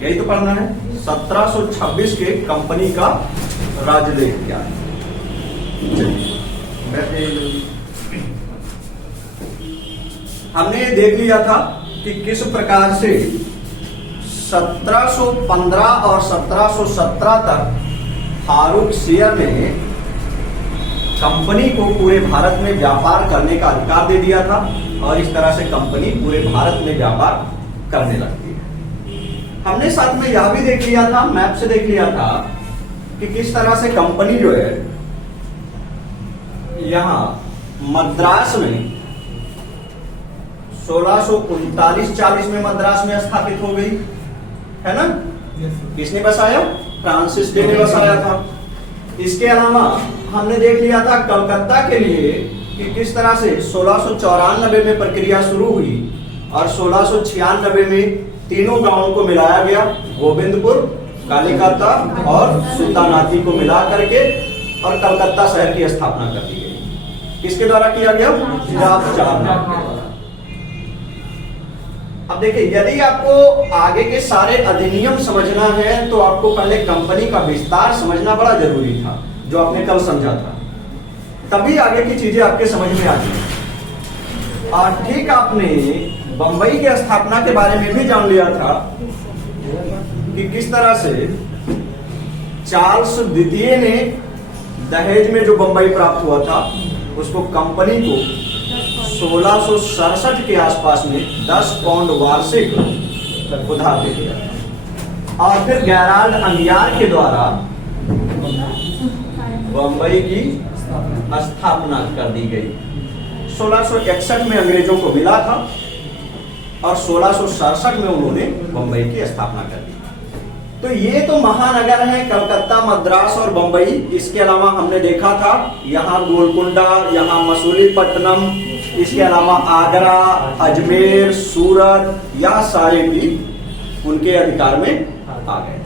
यही तो पढ़ना है। 1726 के कंपनी का राजलेख क्या है। हमने ये देख लिया था कि किस प्रकार से 1715 और 1717 तक फारुखसियर ने कंपनी को पूरे भारत में व्यापार करने का अधिकार दे दिया था और इस तरह से कंपनी पूरे भारत में व्यापार करने लगती है। हमने साथ में यह भी देख लिया था, मैप से देख लिया था कि किस तरह से कंपनी जो है यहां मद्रास में 1639-40 में मद्रास में स्थापित हो गई है ना। किसने बसाया? फ्रांसिस डे ने बसाया था। इसके अलावा हमने देख लिया था कलकत्ता के लिए कि किस तरह से 1694 में प्रक्रिया शुरू हुई और 1696 में तीनों गांवों को मिलाया गया, गोविंदपुर, कालीकता और सुल्तानाती को मिला करके और कलकत्ता शहर की स्थापना कर दी गई। किसके द्वारा किया गया? जाप चारनाथ के द्वारा। अब देखिए, यदि आपको आगे के सारे अधिनियम समझना है तो आपको पहले कंपनी का विस्तार समझना बड़ा जरूरी था, जो आपने कल समझा था, तभी आगे की चीजें आपके समझ में आती। और ठीक आपने बंबई की स्थापना के बारे में भी जान लिया था कि किस तरह से चार्ल्स द्वितीय ने दहेज में जो बंबई प्राप्त हुआ था उसको कंपनी को 1667 के आसपास में 10 पाउंड वार्षिक उधार दे दिया और फिर गेराल्ड अंगियार के द्वारा बंबई की स्थापना कर दी गई। 1661 में अंग्रेजों को मिला था और 1667 में उन्होंने बंबई की स्थापना कर दी। तो ये तो महानगर है, कलकत्ता, मद्रास और बंबई। इसके अलावा हमने देखा था यहाँ गोलकुंडा, यहाँ मसूलीपट्टनम, इसके अलावा आगरा, अजमेर, सूरत, यह सारे भी उनके अधिकार में आ गए।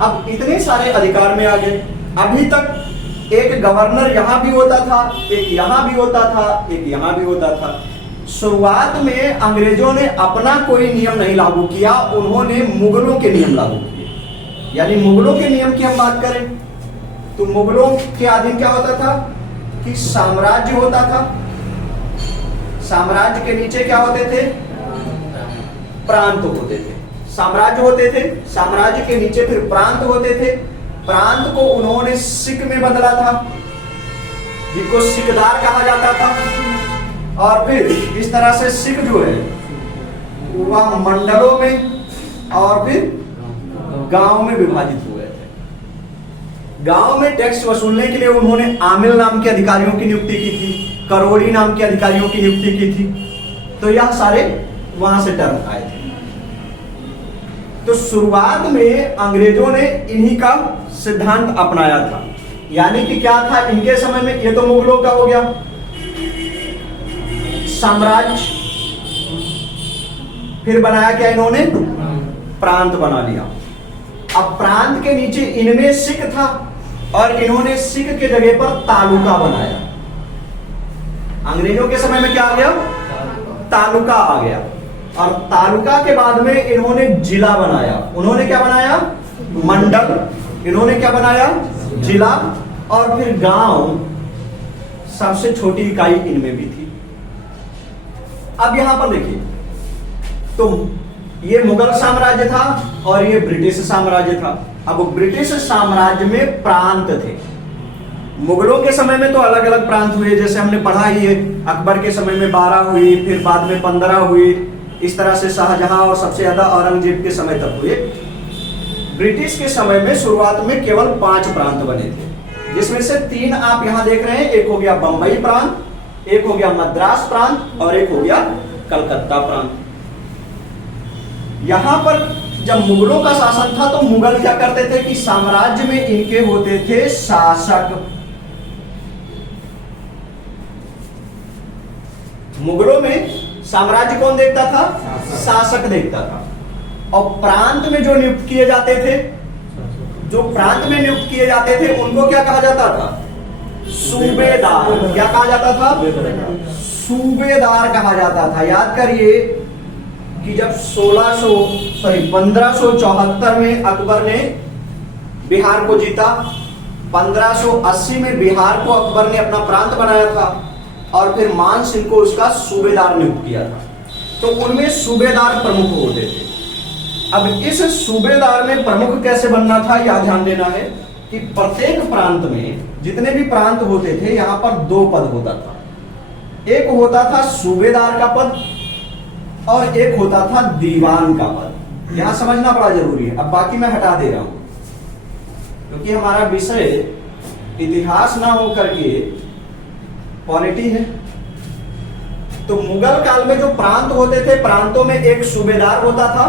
अब इतने सारे अधिकार में आ गए। अभी तक एक गवर्नर यहां भी होता था, एक यहां भी होता था, एक यहां भी होता था। शुरुआत में अंग्रेजों ने अपना कोई नियम नहीं लागू किया, उन्होंने मुगलों के नियम लागू किए। यानी मुगलों के नियम की हम बात करें तो मुगलों के अधीन क्या होता था कि साम्राज्य होता था। साम्राज्य के नीचे क्या होते थे? प्रांत होते थे। साम्राज्य होते थे, साम्राज्य के नीचे फिर प्रांत होते थे। प्रांत को उन्होंने सिख में बदला था, जिनको सिकदार कहा जाता था। और फिर इस तरह से सिख जो है वह मंडलों में और फिर गांव में विभाजित हुए थे। गांव में टैक्स वसूलने के लिए उन्होंने आमिल नाम के अधिकारियों की नियुक्ति की थी, करोड़ी नाम के अधिकारियों की नियुक्ति की थी। तो यह सारे वहां से टर्म आए थे। तो शुरुआत में अंग्रेजों ने इन्हीं का सिद्धांत अपनाया था। यानी कि क्या था इनके समय में? ये तो मुगलों का हो गया साम्राज्य। फिर बनाया क्या इन्होंने? प्रांत बना लिया। अब प्रांत के नीचे इनमें सिख था और इन्होंने सिख के जगह पर तालुका बनाया। अंग्रेजों के समय में क्या आ गया? तालुका आ गया। और तालुका के बाद में इन्होंने जिला बनाया। उन्होंने क्या बनाया? मंडल। इन्होंने क्या बनाया? जिला। और फिर गांव, सबसे छोटी इकाई इनमें भी थी। अब यहां पर देखिए, तो ये मुगल साम्राज्य था और ये ब्रिटिश साम्राज्य था। अब ब्रिटिश साम्राज्य में प्रांत थे। मुगलों के समय में तो अलग अलग प्रांत हुए, जैसे हमने पढ़ा ही है। अकबर के समय में 12 हुई, फिर बाद में 15 हुई। इस तरह से शाहजहां और सबसे ज्यादा औरंगजेब के समय तक हुए। ब्रिटिश के समय में शुरुआत में केवल 5 प्रांत बने थे, जिसमें से 3 आप यहां देख रहे हैं। एक हो गया बंबई प्रांत, एक हो गया मद्रास प्रांत और एक हो गया कलकत्ता प्रांत। यहां पर जब मुगलों का शासन था तो मुगल क्या करते थे कि साम्राज्य में इनके होते थे शासक। मुगलों में साम्राज्य कौन देखता था? शासक देखता था। और प्रांत में जो नियुक्त किए जाते थे, जो प्रांत में नियुक्त किए जाते थे, उनको क्या कहा जाता था? सूबेदार। क्या कहा जाता था? सूबेदार कहा जाता था। याद करिए, कि जब 1574 में अकबर ने बिहार को जीता, 1580 में बिहार को अकबर ने अपना प्रांत बनाया था और फिर मान सिंह को उसका सूबेदार नियुक्त किया था। तो उनमें सूबेदार प्रमुख होते थे। अब इस सूबेदार में प्रमुख कैसे बनना था, यह ध्यान देना है कि प्रत्येक प्रांत में जितने भी प्रांत होते थे यहां पर दो पद होता था। एक होता था सूबेदार का पद और एक होता था दीवान का पद। यहां समझना बड़ा जरूरी है। अब बाकी मैं हटा दे रहा हूं क्योंकि हमारा विषय इतिहास ना हो करके पॉलिटी है। तो मुगल काल में जो प्रांत होते थे, प्रांतों में एक सूबेदार होता था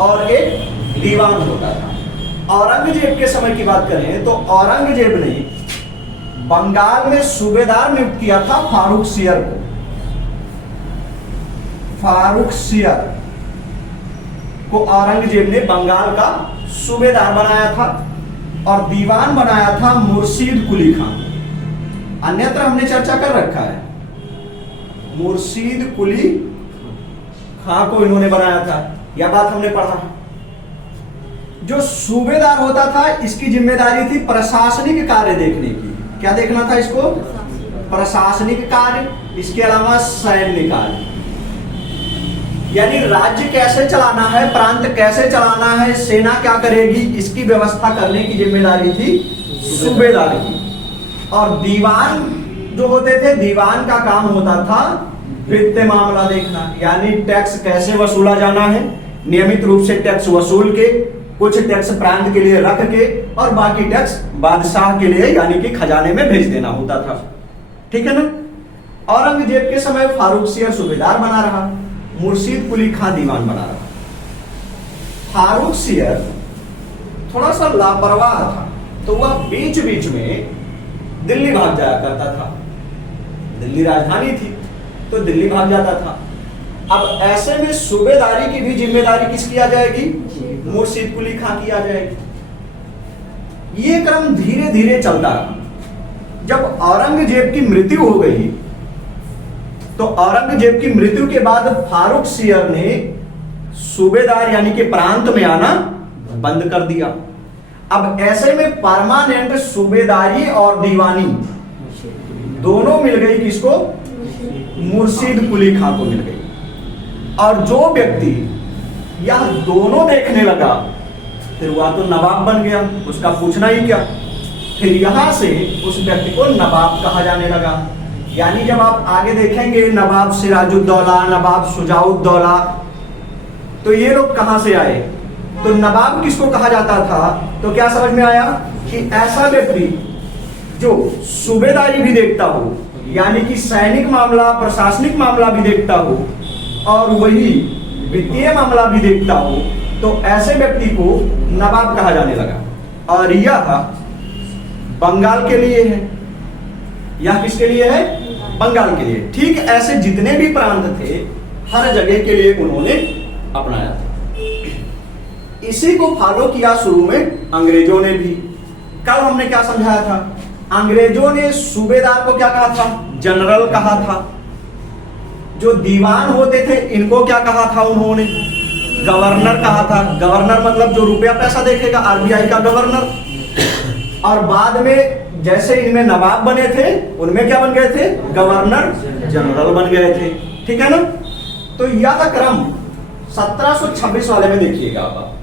और एक दीवान होता था। औरंगजेब के समय की बात करें तो औरंगजेब ने बंगाल में सूबेदार नियुक्त किया था फारूक सियर को। फारूक सियर को औरंगजेब ने बंगाल का सूबेदार बनाया था और दीवान बनाया था मुर्शीद कुली खान। अन्यत्र हमने चर्चा कर रखा है, मुर्शीद कुली खां को इन्होंने बनाया था, यह बात हमने पढ़ा। जो सूबेदार होता था इसकी जिम्मेदारी थी प्रशासनिक कार्य देखने की। क्या देखना था इसको? प्रशासनिक कार्य, इसके अलावा सैन्य कार्य, यानी राज्य कैसे चलाना है, प्रांत कैसे चलाना है, सेना क्या करेगी, इसकी व्यवस्था करने की जिम्मेदारी थी सूबेदार की। और दीवान जो होते थे, दीवान का काम होता था वित्तीय मामला देखना, यानी टैक्स कैसे वसूला जाना है, नियमित रूप से टैक्स वसूल के, कुछ टैक्स प्रांत के लिए रख के और बाकी टैक्स बादशाह के लिए यानी कि खजाने में भेज देना होता था। ठीक है ना। औरंगजेब के समय फारूक सियर सूबेदार बना रहा, मुर्शीद कुली खां दीवान बना रहा। फारूक सियर थोड़ा सा लापरवाह था, तो वह बीच बीच में दिल्ली भाग जाया करता था। दिल्ली राजधानी थी तो दिल्ली भाग जाता था। अब ऐसे में सूबेदारी की भी जिम्मेदारी किसकी आ जाएगी? मुर्शीद कुली खां की आ जाएगी। ये क्रम धीरे धीरे चलता रहा। जब औरंगजेब की मृत्यु हो गई तो औरंगजेब की मृत्यु के बाद फारूक सियर ने सूबेदार यानी कि प्रांत में आना बंद कर दिया। अब ऐसे में परमानेंट सूबेदारी और दीवानी दोनों मिल गई किसको? मुर्शीद कुली खां को मिल गई। और जो व्यक्ति यह दोनों देखने लगा फिर वह तो नवाब बन गया, उसका पूछना ही क्या। फिर यहां से उस व्यक्ति को नवाब कहा जाने लगा। यानी जब आप आगे देखेंगे नवाब सिराजुद्दौला, नवाब शुजाउद्दौला, तो ये लोग कहां से आए? तो नवाब किसको कहा जाता था? तो क्या समझ में आया कि ऐसा व्यक्ति जो सूबेदारी भी देखता हो, यानी कि सैनिक मामला, प्रशासनिक मामला भी देखता हो और वही वित्तीय मामला भी देखता हो, तो ऐसे व्यक्ति को नवाब कहा जाने लगा। और यह बंगाल के लिए है। यह किसके लिए है? बंगाल के लिए। ठीक ऐसे जितने भी प्रांत थे हर जगह के लिए उन्होंने अपनाया था। इसी को फॉलो किया शुरू में अंग्रेजों ने भी। कल हमने क्या समझाया था? अंग्रेजों ने सूबेदार को क्या कहा था? जनरल कहा था। जो दीवान होते थे इनको क्या कहा था? उन्होंने गवर्नर कहा था। गवर्नर मतलब जो रुपया पैसा देखेगा, आरबीआई का गवर्नर। और बाद में जैसे इनमें नवाब बने थे उनमें क्या बन गए थे? गवर्नर जनरल बन गए थे। ठीक है ना। तो यह क्रम 1726 वाले में देखिएगा आप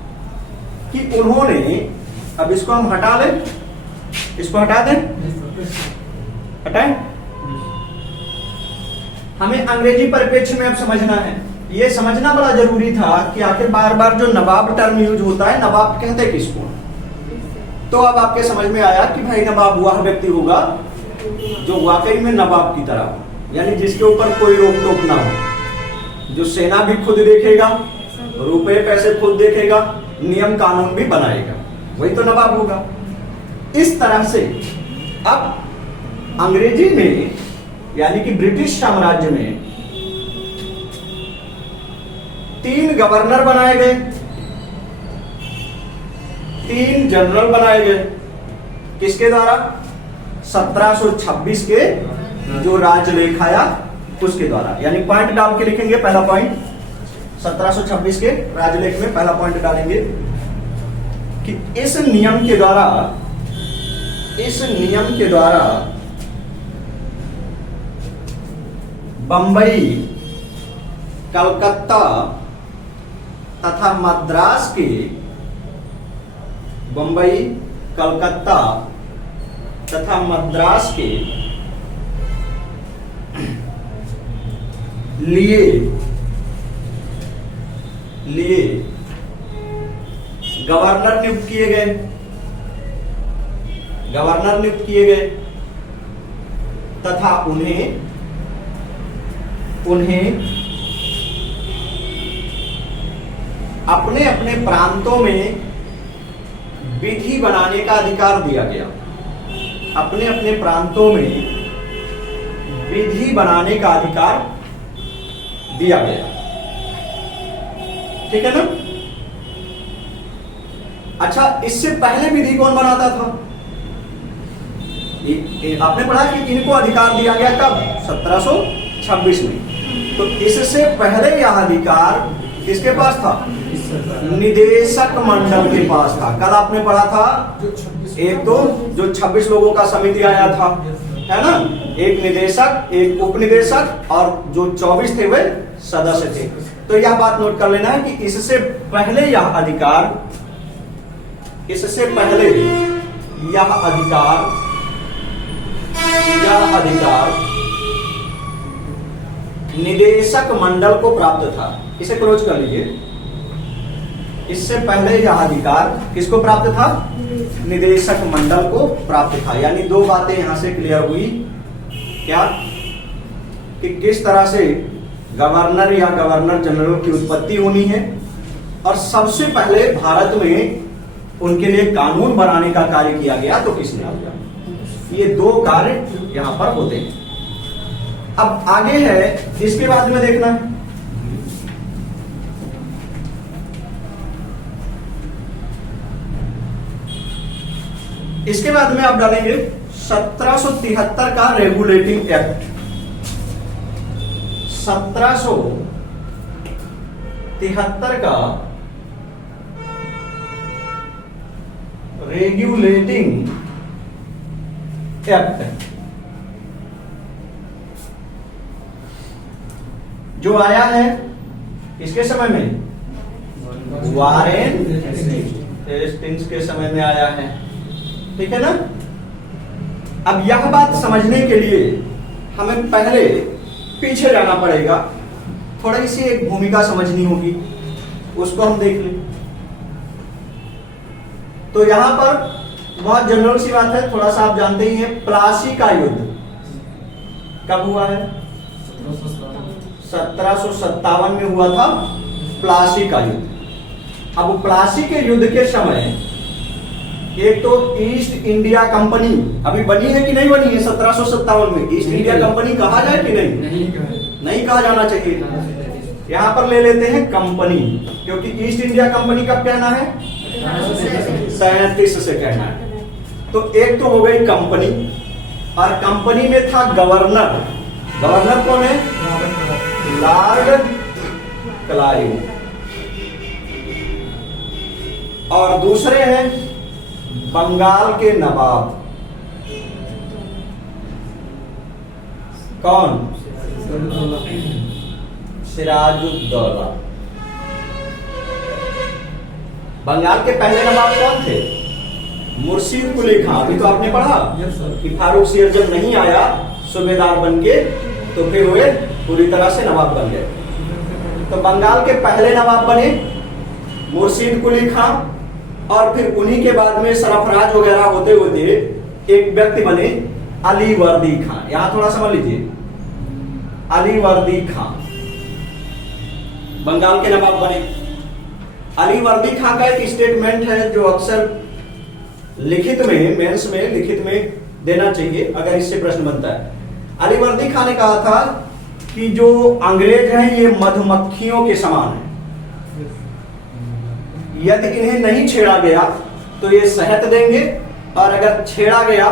कि उन्होंने, अब इसको हम हटा लें, इसको हटा दें, हटाएं। हमें अंग्रेजी परिप्रेक्ष्य में अब समझना है। ये समझना बड़ा जरूरी था कि आखिर बार बार जो नवाब टर्म यूज होता है, नवाब कहते किसको? तो अब आपके समझ में आया कि भाई नवाब वह व्यक्ति होगा जो वाकई में नवाब की तरह, यानी जिसके ऊपर कोई रोक टोक ना हो, जो सेना भी खुद देखेगा, रुपए पैसे खुद देखेगा, नियम कानून भी बनाएगा, वही तो नवाब होगा। इस तरह से अब अंग्रेजी में यानी कि ब्रिटिश साम्राज्य में 3 गवर्नर बनाए गए, 3 जनरल बनाए गए। किसके द्वारा? 1726 के जो राजलेखाया उसके द्वारा। यानी पॉइंट डाल के लिखेंगे। पहला पॉइंट 1726 के राजलेख में पहला पॉइंट डालेंगे कि इस नियम के द्वारा बंबई, कलकत्ता तथा मद्रास के बंबई, कलकत्ता तथा मद्रास के लिए गवर्नर नियुक्त किए गए तथा उन्हें अपने अपने प्रांतों में विधि बनाने का अधिकार दिया गया। अपने अपने प्रांतों में विधि बनाने का अधिकार दिया गया। ठीक है ना? अच्छा, इससे पहले विधि कौन बनाता था? आपने पढ़ा कि इनको अधिकार दिया गया कब? 1726 में। तो इससे पहले यह अधिकार किसके पास था? निदेशक मंडल के पास था। कल आपने पढ़ा था एक तो जो 26 लोगों का समिति आया था, है ना, एक निदेशक, एक उपनिदेशक और जो 24 थे वे सदस्य थे। तो यह बात नोट कर लेना है कि इससे पहले यह अधिकार निदेशक मंडल को प्राप्त था। इसे क्लोज कर लीजिए। इससे पहले यह अधिकार किसको प्राप्त था? निदेशक मंडल को प्राप्त था। यानी दो बातें यहां से क्लियर हुई। क्या? कि किस तरह से गवर्नर या गवर्नर जनरल की उत्पत्ति होनी है, और सबसे पहले भारत में उनके लिए कानून बनाने का कार्य किया गया तो किसने किया? ये दो कार्य यहां पर होते हैं। अब आगे है, इसके बाद में देखना है इसके बाद में आप डालेंगे 1773 का रेगुलेटिंग एक्ट। 1773 का रेगुलेटिंग एक्ट जो आया है किसके समय में? वारेन हेस्टिंग्स के समय में आया है। ठीक है ना? अब यह बात समझने के लिए हमें पहले पीछे जाना पड़ेगा। थोड़ी सी एक भूमिका समझनी होगी, उसको हम देख लें। तो यहां पर बहुत जनरल सी बात है, थोड़ा सा आप जानते ही हैं। प्लासी का युद्ध कब हुआ है? 1757 में हुआ था प्लासी का युद्ध। अब प्लासी के युद्ध के समय एक तो ईस्ट इंडिया कंपनी अभी बनी है कि नहीं बनी है? 1757 में ईस्ट इंडिया कंपनी कहा जाए कि नहीं कहा जाना चाहिए। यहां पर ले लेते हैं कंपनी, क्योंकि ईस्ट इंडिया कंपनी कब कहना है? 37 से कहना है। तो एक तो हो गई कंपनी, और कंपनी में था गवर्नर। गवर्नर कौन है? Lord Clive. और दूसरे हैं बंगाल के नवाब। कौन? सिराजुद्दौला। बंगाल के पहले नवाब कौन थे? मुर्शीद कुली खां। अभी तो आपने पढ़ा कि फारूक सियर जब नहीं आया सूबेदार बन के, तो फिर वे पूरी तरह से नवाब बन गए। तो बंगाल के पहले नवाब बने मुर्शीद कुली खां, और फिर उन्हीं के बाद में सरफराज वगैरह होते होते एक व्यक्ति बने अलीवर्दी खां। यहां थोड़ा समझ लीजिए, अलीवर्दी खां बंगाल के नवाब बने। अलीवर्दी खां का एक स्टेटमेंट है जो अक्सर लिखित में, मेंस में लिखित में देना चाहिए अगर इससे प्रश्न बनता है। अलीवर्दी खां ने कहा था कि जो अंग्रेज हैं ये मधुमक्खियों के समान है। यदि इन्हें नहीं छेड़ा गया तो ये शहद देंगे, और अगर छेड़ा गया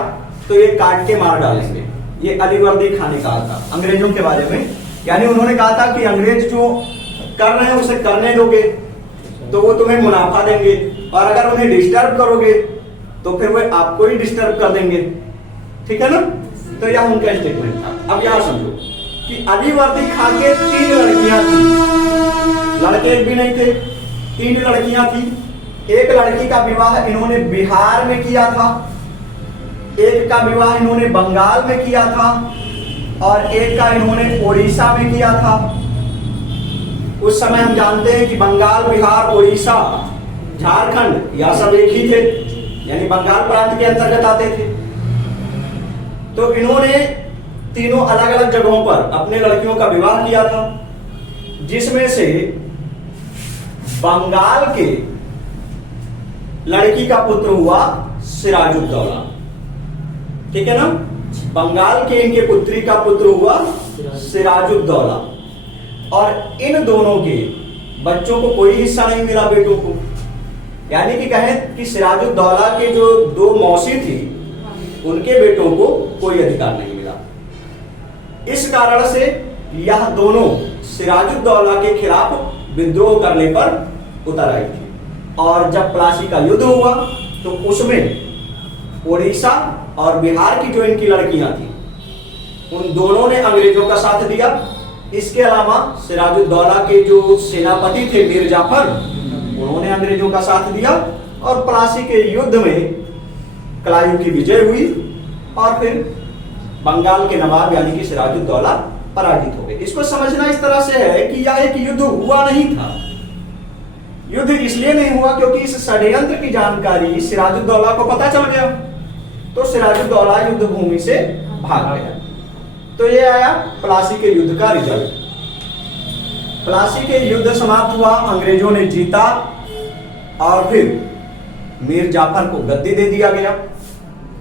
तो ये काट के मार डालेंगे। ये अलीवर्दी खां ने कहा था अंग्रेजों के बारे में। यानी उन्होंने कहा था कि अंग्रेज जो कर रहे हैं उसे करने दोगे तो वो तुम्हें मुनाफा देंगे, और अगर उन्हें डिस्टर्ब करोगे तो फिर वो आपको ही डिस्टर्ब कर देंगे। ठीक है ना? तो यह उनका स्टेटमेंट था। अब यहां समझो कि अली वर्दी खान के 3 लड़कियां थी, लड़के एक भी नहीं थे, 3 लड़कियां थी। एक लड़की का विवाह इन्होंने बिहार में किया था, एक का विवाह इन्होंने बंगाल में किया था, और एक का इन्होंने उड़ीसा में किया था। उस समय हम जानते हैं कि बंगाल, बिहार, उड़ीसा, झारखंड यह सब एक ही थे, यानी बंगाल प्रांत के अंतर्गत आते थे। तो इन्होंने तीनों अलग अलग जगहों पर अपने लड़कियों का विवाह किया था, जिसमें से बंगाल के लड़की का पुत्र हुआ सिराजुद्दौला। ठीक है ना? बंगाल के इनके पुत्री का पुत्र हुआ सिराजुद्दौला, और इन दोनों के बच्चों को कोई हिस्सा नहीं मिला, बेटों को। यानी कि कहें कि सिराजुद्दौला के जो 2 मौसी थी उनके बेटों को कोई अधिकार नहीं मिला। इस कारण से यह दोनों सिराजुद्दौला के खिलाफ विद्रोह करने पर उतर आई थी, और जब प्लासी का युद्ध हुआ तो उसमें उड़ीसा और बिहार की जो इनकी लड़कियां थी उन दोनों ने अंग्रेजों का साथ दिया। इसके अलावा सिराजुद्दौला के जो सेनापति थे मीर जाफर, उन्होंने अंग्रेजों का साथ दिया, और प्लासी के युद्ध में क्लाइव की विजय हुई, और फिर बंगाल के नवाब यानी कि सिराजुद्दौला पराजित हो गए। इसको समझना इस तरह से है कि यह एक युद्ध हुआ नहीं था। युद्ध इसलिए नहीं हुआ क्योंकि इस षड्यंत्र की जानकारी सिराजुद्दौला को पता चल गया, तो सिराजुद्दौला युद्ध भूमि से भाग गया। तो ये आया प्लासी के युद्ध का रिजल्ट। प्लासी के युद्ध समाप्त हुआ, अंग्रेजों ने जीता, और फिर मीर जाफर को गद्दी दे दिया गया।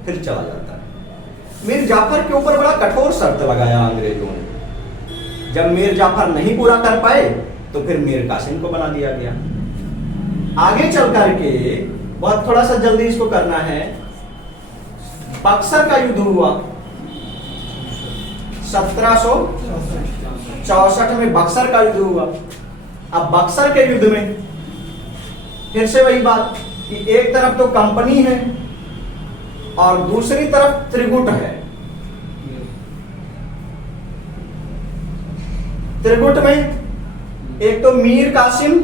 फिर चला जाता है। मीर जाफर के ऊपर बड़ा कठोर शर्त लगाया अंग्रेजों ने। जब मीर जाफर नहीं पूरा कर पाए तो फिर मीर कासिम को बना दिया गया। आगे चल करके बहुत थोड़ा सा जल्दी इसको करना है। बक्सर का युद्ध हुआ 1764 में, बक्सर का युद्ध हुआ। अब बक्सर के युद्ध में फिर से वही बात कि एक तरफ तो कंपनी है और दूसरी तरफ त्रिगुट है। त्रिगुट में एक तो मीर कासिम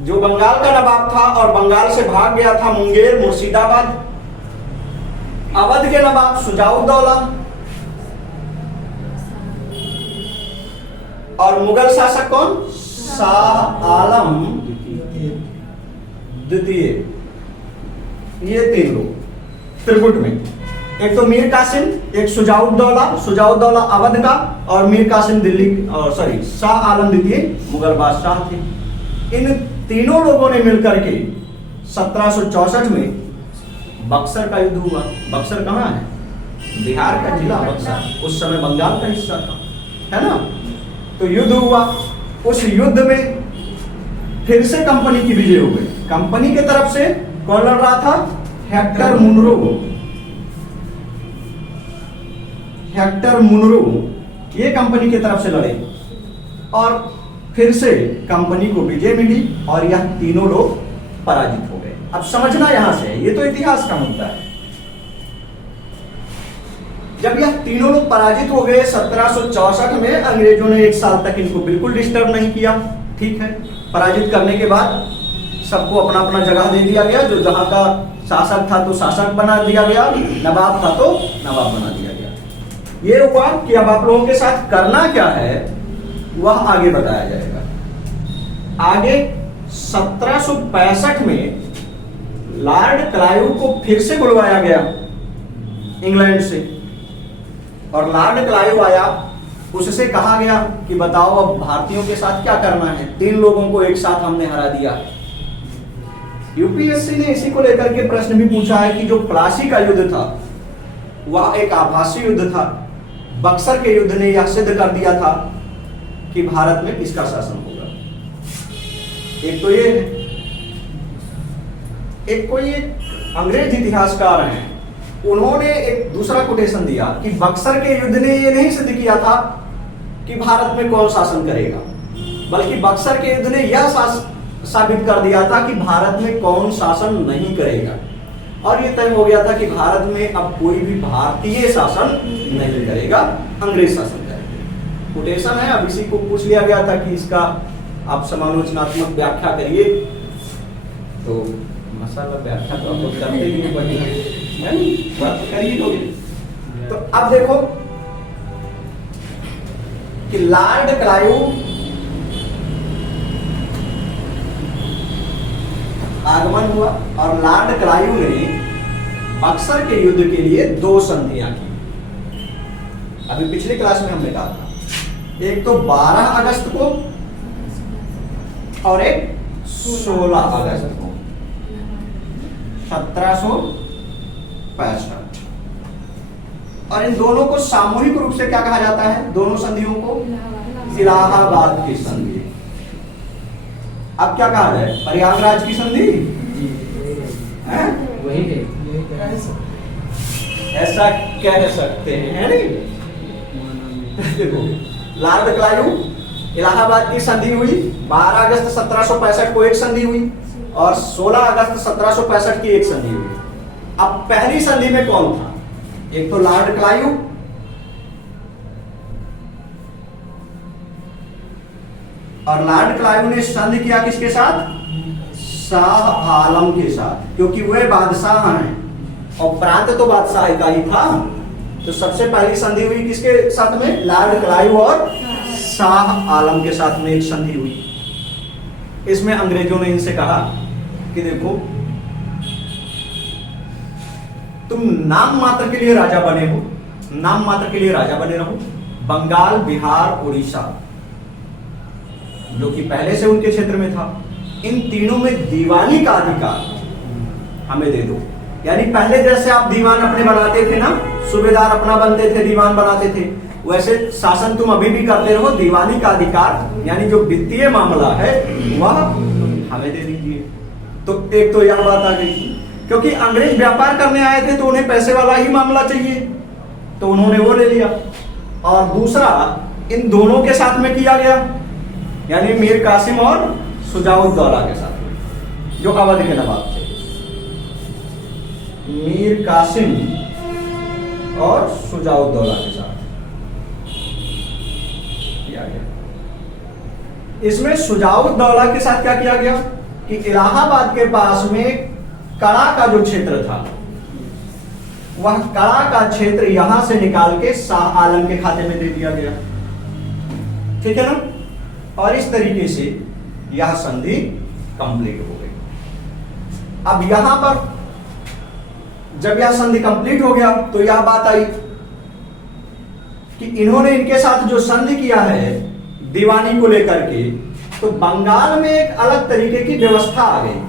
जो बंगाल का नवाब था और बंगाल से भाग गया था मुंगेर, मुर्शिदाबाद। अवध के नवाब शुजाउद्दौला, और मुगल शासक कौन? शाह आलम द्वितीय। ये 3 लोग त्रिगुट में, एक तो मीर कासिम, एक शुजाउद्दौला अवध का, और मीर कासिम दिल्ली शाह आलम द्वितीय मुगल बादशाह थे। इन तीनों लोगों ने मिलकर के 1764 में बक्सर का युद्ध हुआ। बक्सर कहाँ है? बिहार का जिला बक्सर, उस समय बंगाल का हिस्सा था, है ना? तो युद्ध हुआ। उस युद्ध में फिर से कंपनी की विजय हो गई। कंपनी की तरफ से कौन लड़ रहा था? हेक्टर मुनरो ये कंपनी की तरफ से लड़े, और फिर से कंपनी को विजय मिली, और यह तीनों लोग पराजित हो गए। अब समझना यहां से, ये तो इतिहास का मुद्दा है। जब यह तीनों लोग पराजित हो गए 1764 में, अंग्रेजों ने 1 साल तक इनको बिल्कुल डिस्टर्ब नहीं किया। ठीक है, पराजित करने के बाद सबको अपना अपना जगह दे दिया गया। जो जहां का शासक था तो शासक बना दिया गया, नवाब था तो नवाब बना दिया गया। ये हुआ कि अब आप लोगों के साथ करना क्या है वह आगे बताया जाएगा। आगे 1765 में लॉर्ड क्लाइव को फिर से बुलवाया गया इंग्लैंड से, और लॉर्ड क्लाइव आया। उससे कहा गया कि बताओ अब भारतीयों के साथ क्या करना है। 3 लोगों को एक साथ हमने हरा दिया। यूपीएससी ने इसी को लेकर के प्रश्न भी पूछा है कि जो प्लासी का युद्ध था वह एक आभासी युद्ध था। बक्सर के युद्ध ने यह सिद्ध कर दिया था कि भारत में किसका शासन होगा। एक तो ये है, एक कोई एक अंग्रेज इतिहासकार हैं, उन्होंने एक दूसरा कोटेशन दिया कि बक्सर के युद्ध ने ये नहीं सिद्ध किया था कि भारत में कौन शासन करेगा, बल्कि बक्सर के युद्ध ने यह साबित कर दिया था कि भारत में कौन शासन नहीं करेगा, और ये तय हो गया था कि भारत में अब कोई भी भारतीय शासन नहीं करेगा, अंग्रेज शासन करेगा। कोटेशन है, अब इसी को पूछ लिया गया था कि इसका आप समालोचनात्मक व्याख्या करिए, तो मसाला व्याख्या तो आप लोग करते ही बढ़िया करिए। तो अब देखो कि लॉर्ड क्लाइव आगमन हुआ और लॉर्ड क्लाइव ने बक्सर के युद्ध के लिए 2 संधियां की। अभी पिछली क्लास में हमने कहा था, एक तो 12 अगस्त को और एक 16 अगस्त को 1765, और इन दोनों को सामूहिक रूप से क्या कहा जाता है, दोनों संधियों को इलाहाबाद की संधि। अब क्या कहा जाए, प्रयागराज की संधि, वही है, ऐसा कह सकते हैं, है नहीं? देखो, लॉर्ड क्लाइव इलाहाबाद की संधि हुई, 12 अगस्त 1765 को एक संधि हुई और 16 अगस्त 1765 की एक संधि हुई। अब पहली संधि में कौन था, एक तो लॉर्ड क्लाइव और लॉर्ड क्लाइव ने संधि किया किसके साथ, शाह आलम के साथ, क्योंकि वे बादशाह हैं और प्रांत तो बादशाह का ही था। तो सबसे पहली संधि हुई किसके साथ में, लॉर्ड क्लाइव और शाह आलम के साथ में एक संधि हुई। इसमें अंग्रेजों ने इनसे कहा कि देखो, तुम नाम मात्र के लिए राजा बने हो, नाम मात्र के लिए राजा बने रहो, बंगाल, बिहार, उड़ीसा, जो कि पहले से उनके क्षेत्र में था, इन तीनों में दीवानी का अधिकार हमें दे दो। यानी पहले जैसे आप दीवान अपने बनाते थे ना, सूबेदार अपना बनते थे, दीवान बनाते थे, वैसे शासन तुम अभी भी करते रहो, दीवानी का अधिकार यानी जो वित्तीय मामला है वह हमें दे दीजिए। तो एक तो यह बात आ गई, क्योंकि अंग्रेज व्यापार करने आए थे तो उन्हें पैसे वाला ही मामला चाहिए, तो उन्होंने वो ले लिया। और दूसरा, इन दोनों के साथ में किया गया, यानी मीर कासिम और शुजाउद्दौला के साथ में, जो अवध के नवाब थे, मीर कासिम और शुजाउद्दौला के साथ किया गया। इसमें शुजाउद्दौला के साथ क्या किया गया कि इलाहाबाद के पास में कड़ा का जो क्षेत्र था, वह कड़ा का क्षेत्र यहां से निकाल के शाह आलम के खाते में दे दिया गया। ठीक है ना? और इस तरीके से यह संधि कंप्लीट हो गई। अब यहां पर जब यह संधि कंप्लीट हो गया तो यह बात आई कि इन्होंने इनके साथ जो संधि किया है दीवानी को लेकर के, तो बंगाल में एक अलग तरीके की व्यवस्था आ गई।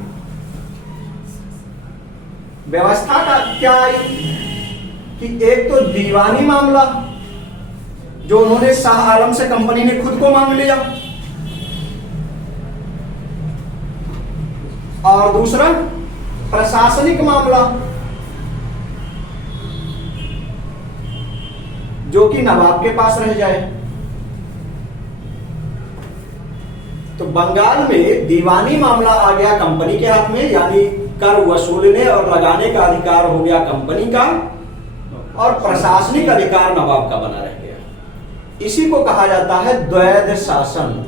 व्यवस्था का क्या आई कि एक तो दीवानी मामला जो उन्होंने शाह आलम से कंपनी ने खुद को मांग लिया, और दूसरा प्रशासनिक मामला जो कि नवाब के पास रह जाए। तो बंगाल में दीवानी मामला आ गया कंपनी के हाथ में, यानी कर वसूलने और लगाने का अधिकार हो गया कंपनी का, और प्रशासनिक अधिकार नवाब का बना रह गया। इसी को कहा जाता है द्वैध शासन।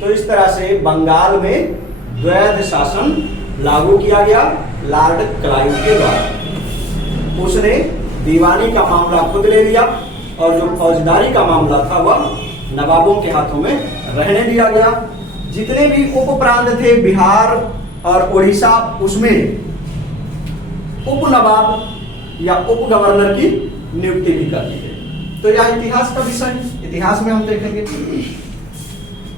तो इस तरह से बंगाल में द्वैध शासन लागू किया गया लॉर्ड क्लाइव के द्वारा। उसने दीवानी का मामला खुद ले लिया और जो फौजदारी का मामला था वह नवाबों के हाथों में रहने दिया गया। जितने भी उप प्रांत थे बिहार और उड़ीसा, उसमें उप नवाब या उप गवर्नर की नियुक्ति भी कर दी गई। तो यह इतिहास का विषय, इतिहास में हम देखेंगे।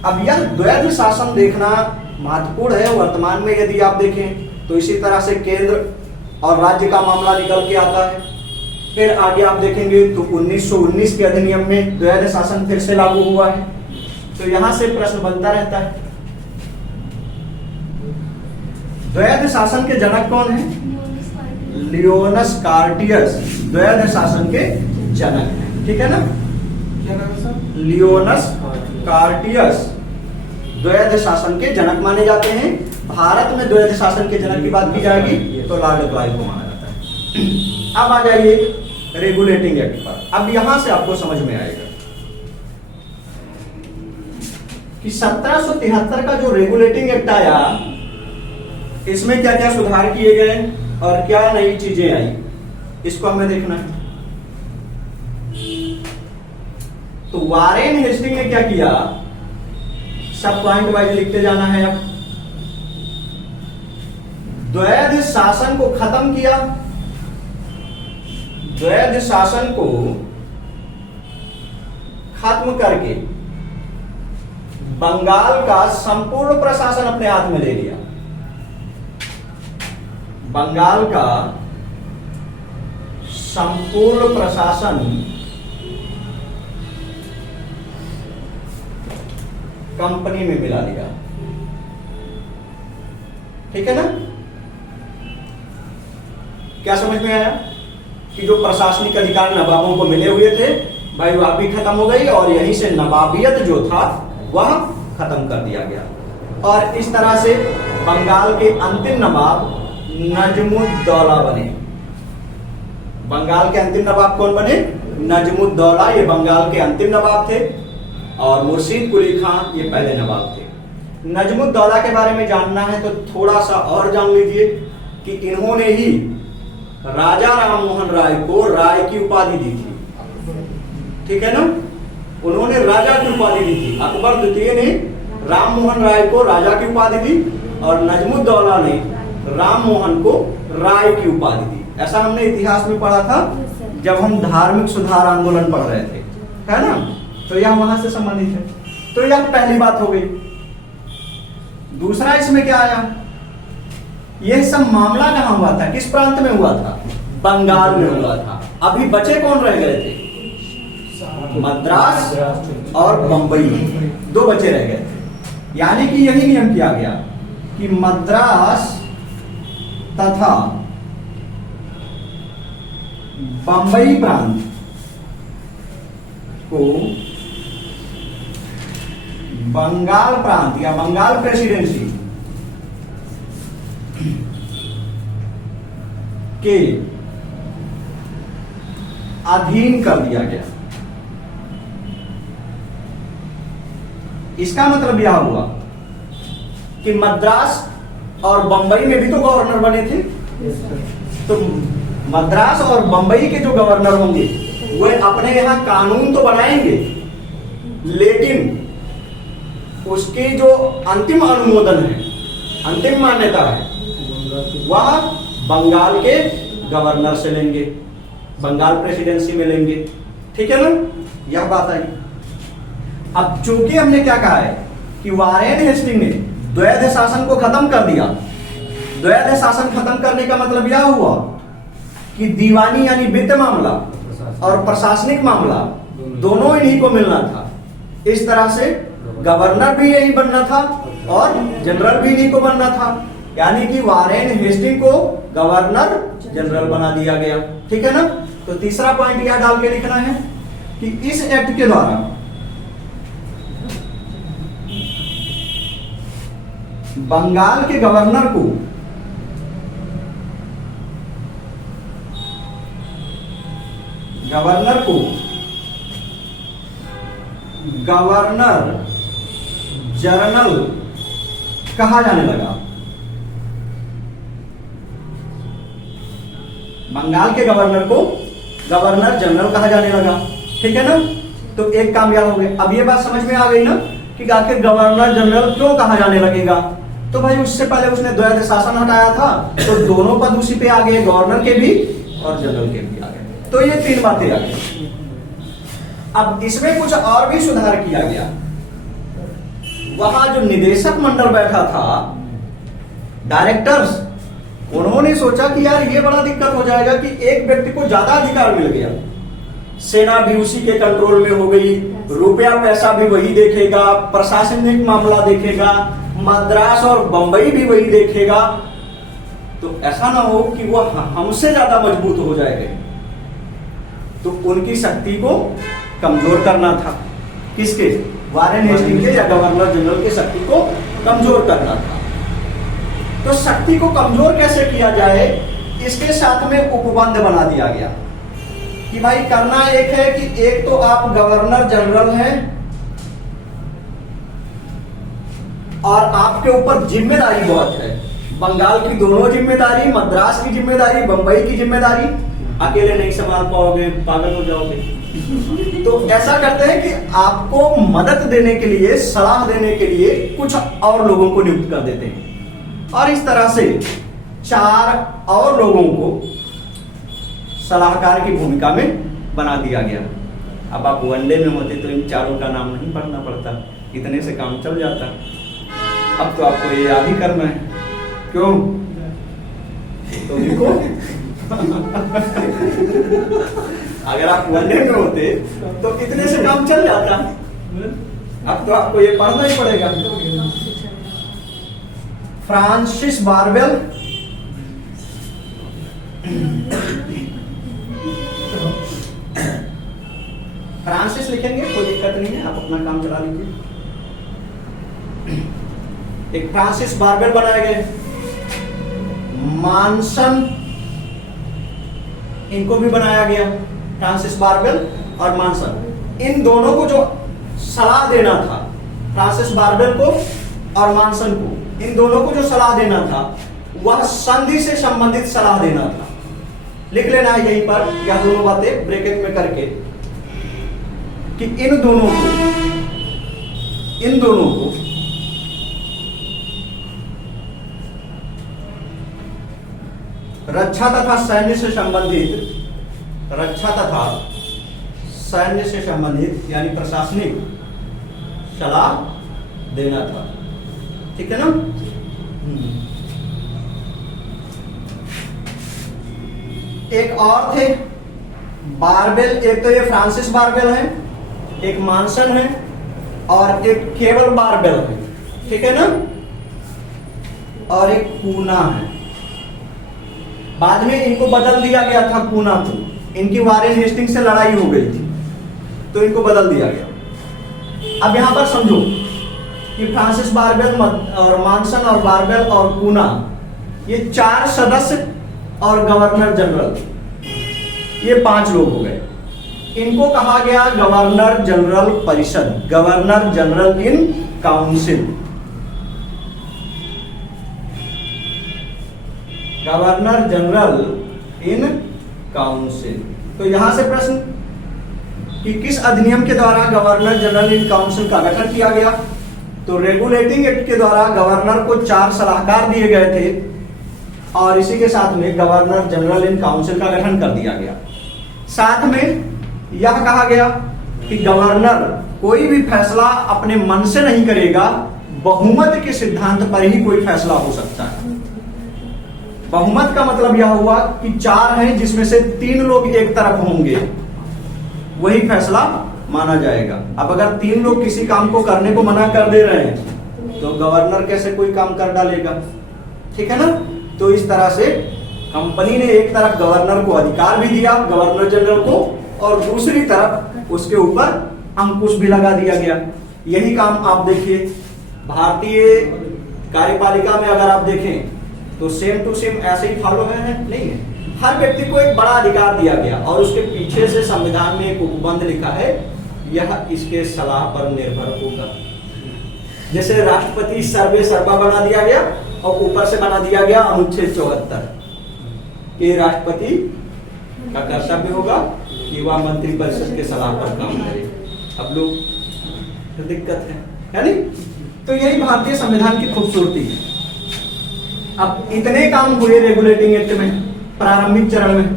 अब यह द्वैध शासन देखना महत्वपूर्ण है। वर्तमान में यदि आप देखें तो इसी तरह से केंद्र और राज्य का मामला निकल के आता है। फिर आगे आप देखेंगे तो 1919 के अधिनियम में द्वैध शासन फिर से लागू हुआ है। तो यहां से प्रश्न बनता रहता है, द्वैध शासन के जनक कौन है? लियोनस कार्टियस द्वैध शासन के जनक हैं। ठीक है ना? क्या नाम है सर? लियोनस कार्टियस द्वैध शासन के जनक माने जाते हैं। भारत में द्वैध शासन के जनक की बात की जाएगी तो लॉर्ड क्लाइव को माना जाता है। अब आ जाइए रेगुलेटिंग एक्ट पर। अब यहां से आपको समझ में आएगा कि 1773 का जो रेगुलेटिंग एक्ट आया, इसमें क्या क्या सुधार किए गए और क्या नई चीजें आई, इसको हमें देखना है। तो वारेन हेस्टिंग ने क्या किया, सब पॉइंट वाइज लिखते जाना है। अब द्वैध शासन को खत्म किया, द्वैध शासन को खत्म करके बंगाल का संपूर्ण प्रशासन अपने हाथ में ले लिया। बंगाल का संपूर्ण प्रशासन कंपनी में मिला दिया। ठीक है ना? क्या समझ में आया कि जो प्रशासनिक अधिकार नवाबों को मिले हुए थे भाई वह भी खत्म हो गई और यहीं से नवाबियत जो था वह खत्म कर दिया गया। और इस तरह से बंगाल के अंतिम नवाब नजमुद्दौला बने। बंगाल के अंतिम नवाब कौन बने? नजमुद्दौला, ये बंगाल के अंतिम नवाब थे। और मुर्शीद कुली खान ये पहले नवाब थे। नजमुद्दौला के बारे में जानना है तो थोड़ा सा और जान लीजिए कि इन्होंने ही राजा राम मोहन राय को राय की उपाधि दी थी। ठीक है ना? उन्होंने राजा की उपाधि दी थी। अकबर द्वितीय ने राम मोहन राय को राजा की उपाधि दी और नजमुद्दौला ने राम मोहन को राय की उपाधि दी। ऐसा हमने इतिहास में पढ़ा था जब हम धार्मिक सुधार आंदोलन पढ़ रहे थे, है ना? तो यह वहां से संबंधित है। तो यह पहली बात हो गई। दूसरा इसमें क्या आया, यह सब मामला कहां हुआ था, किस प्रांत में हुआ था? बंगाल में हुआ था। अभी बचे कौन रह गए थे? मद्रास और बंबई, दो बचे रह गए थे। यानी कि यही नियम किया गया कि मद्रास तथा बंबई प्रांत को बंगाल प्रांत या बंगाल प्रेसिडेंसी के अधीन कर दिया गया। इसका मतलब यह हुआ कि मद्रास और बंबई में भी तो गवर्नर बने थे। तो मद्रास और बंबई के जो गवर्नर होंगे वे अपने यहां कानून तो बनाएंगे, लेकिन उसकी जो अंतिम अनुमोदन है, अंतिम मान्यता है, वह बंगाल के गवर्नर से लेंगे, बंगाल प्रेसिडेंसी में लेंगे। ठीक है ना? यह बात आई। अब चूंकि हमने क्या कहा है कि वारेन हेस्टिंग ने द्वैध शासन को खत्म कर दिया। द्वैध शासन खत्म करने का मतलब यह हुआ कि दीवानी यानी वित्त मामला और प्रशासनिक मामला दोनों इन्हीं को मिलना था। इस तरह से गवर्नर भी यही बनना था और जनरल भी इन्हीं को बनना था। यानी कि वारेन हेस्टिंग को गवर्नर जनरल बना दिया गया। ठीक है ना? तो तीसरा पॉइंट यह डाल के लिखना है कि इस एक्ट के द्वारा बंगाल के गवर्नर को गवर्नर जनरल कहा जाने लगा। बंगाल के गवर्नर को गवर्नर जनरल कहा जाने लगा। ठीक है ना? तो एक काम याद हो गया। अब ये बात समझ में आ गई ना कि आखिर गवर्नर जनरल क्यों कहा जाने लगेगा। तो भाई उससे पहले उसने द्वैध शासन हटाया था, तो दोनों पद उसी पे आ गए, गवर्नर के भी और जनरल के भी आ गए। तो ये तीन बातें आ गई। अब इसमें कुछ और भी सुधार किया गया। वहां जो निदेशक मंडल बैठा था, डायरेक्टर्स, उन्होंने सोचा कि यार ये बड़ा दिक्कत हो जाएगा कि एक व्यक्ति को ज्यादा अधिकार मिल गया, सेना भी उसी के कंट्रोल में हो गई, रुपया पैसा भी वही देखेगा, प्रशासनिक मामला देखेगा, मद्रास और बंबई भी वही देखेगा। तो ऐसा ना हो कि वो हमसे ज्यादा मजबूत हो जाएगा। तो उनकी शक्ति को कमजोर करना था। किसके? वारेन हेस्टिंग के या गवर्नर जनरल के शक्ति को कमजोर करना था। तो शक्ति को कमजोर कैसे किया जाए, इसके साथ में उपबंध बना दिया गया कि भाई करना एक है कि एक तो आप गवर्नर जनरल हैं और आपके ऊपर जिम्मेदारी बहुत है। बंगाल की दोनों जिम्मेदारी, मद्रास की जिम्मेदारी, बंबई की जिम्मेदारी, अकेले नहीं संभाल पाओगे, पागल हो जाओगे। तो ऐसा करते हैं कि आपको मदद देने के लिए, सलाह देने के लिए कुछ और लोगों को नियुक्त कर देते हैं और इस तरह से 4 और लोगों को सलाहकार की भूमिका में बना दिया गया। अब आप वनडे में होते तो इन 4 का नाम नहीं पढ़ना पड़ता, इतने से काम चल जाता। अब तो आपको ये याद ही करना है। क्यों? तो देखो अगर आप वनडे में होते तो इतने से काम चल जाता। अब तो आपको ये पढ़ना ही पड़ेगा। फ्रांसिस बारवेल, फ्रांसिस लिखेंगे, कोई दिक्कत नहीं है, आप अपना काम चला लीजिए। एक फ्रांसिस बारवेल बनाए गए। मानसन, इनको भी बनाया गया, फ्रांसिस बारवेल और मानसन। इन दोनों को जो सलाह देना था, फ्रांसिस बारवेल को और मानसन को, इन दोनों को जो सलाह देना था वह संधि से संबंधित सलाह देना था। लिख लेना है यहीं पर, यह दोनों बातें ब्रैकेट में करके कि इन दोनों को रक्षा तथा सैन्य से संबंधित यानी प्रशासनिक सलाह देना था। ठीक है ना? एक और थे बारवेल, एक तो ये फ्रांसिस बारवेल है, एक मानसन है और एक केवल बारवेल है। ठीक है ना? और एक पूना है। बाद में इनको बदल दिया गया था पूना को, इनकी वारेन हेस्टिंग से लड़ाई हो गई थी तो इनको बदल दिया गया। अब यहां पर समझो कि फ्रांसिस बारवेल और मानसन और बारवेल और पूना, ये 4 सदस्य और गवर्नर जनरल, ये 5 लोग हो गए। इनको कहा गया गवर्नर जनरल परिषद, governor general in council. Governor general in council. तो यहां से प्रश्न कि किस अधिनियम के द्वारा गवर्नर जनरल इन काउंसिल का गठन किया गया? तो रेगुलेटिंग एक्ट के द्वारा गवर्नर को 4 सलाहकार दिए गए थे और इसी के साथ में गवर्नर जनरल इन काउंसिल का गठन कर दिया गया। साथ में यह कहा गया कि गवर्नर कोई भी फैसला अपने मन से नहीं करेगा, बहुमत के सिद्धांत पर ही कोई फैसला हो सकता है। बहुमत का मतलब यह हुआ कि 4 हैं जिसमें से 3 लोग एक तरफ होंगे, वही फैसला माना जाएगा। अब अगर 3 लोग किसी काम को करने को मना कर दे रहे हैं तो गवर्नर कैसे कोई काम कर डालेगा? ठीक है ना? तो इस तरह से कंपनी ने एक तरफ गवर्नर को अधिकार भी दिया, गवर्नर जनरल को, और दूसरी तरफ उसके ऊपर अंकुश भी लगा दिया गया। यही काम आप देखिए भारतीय कार्यपालिका में, अगर आप देखें तो सेम टू सेम ऐसे ही फॉलो है, नहीं है। हर व्यक्ति को एक बड़ा अधिकार दिया गया और उसके पीछे से संविधान में एक उपबंध लिखा है, यह इसके सलाह पर निर्भर होगा। जैसे राष्ट्रपति सर्वे सर्वा बना दिया गया और ऊपर से बना दिया गया अनुच्छेद 74 कि राष्ट्रपति का कर्तव्य होगा कि वह मंत्रिपरिषद के सलाह पर काम करे। अब लोग तो दिक्कत है नहीं? तो यही भारतीय संविधान की खूबसूरती है। अब इतने काम हुए रेगुलेटिंग एक्ट में प्रारंभिक चरण में,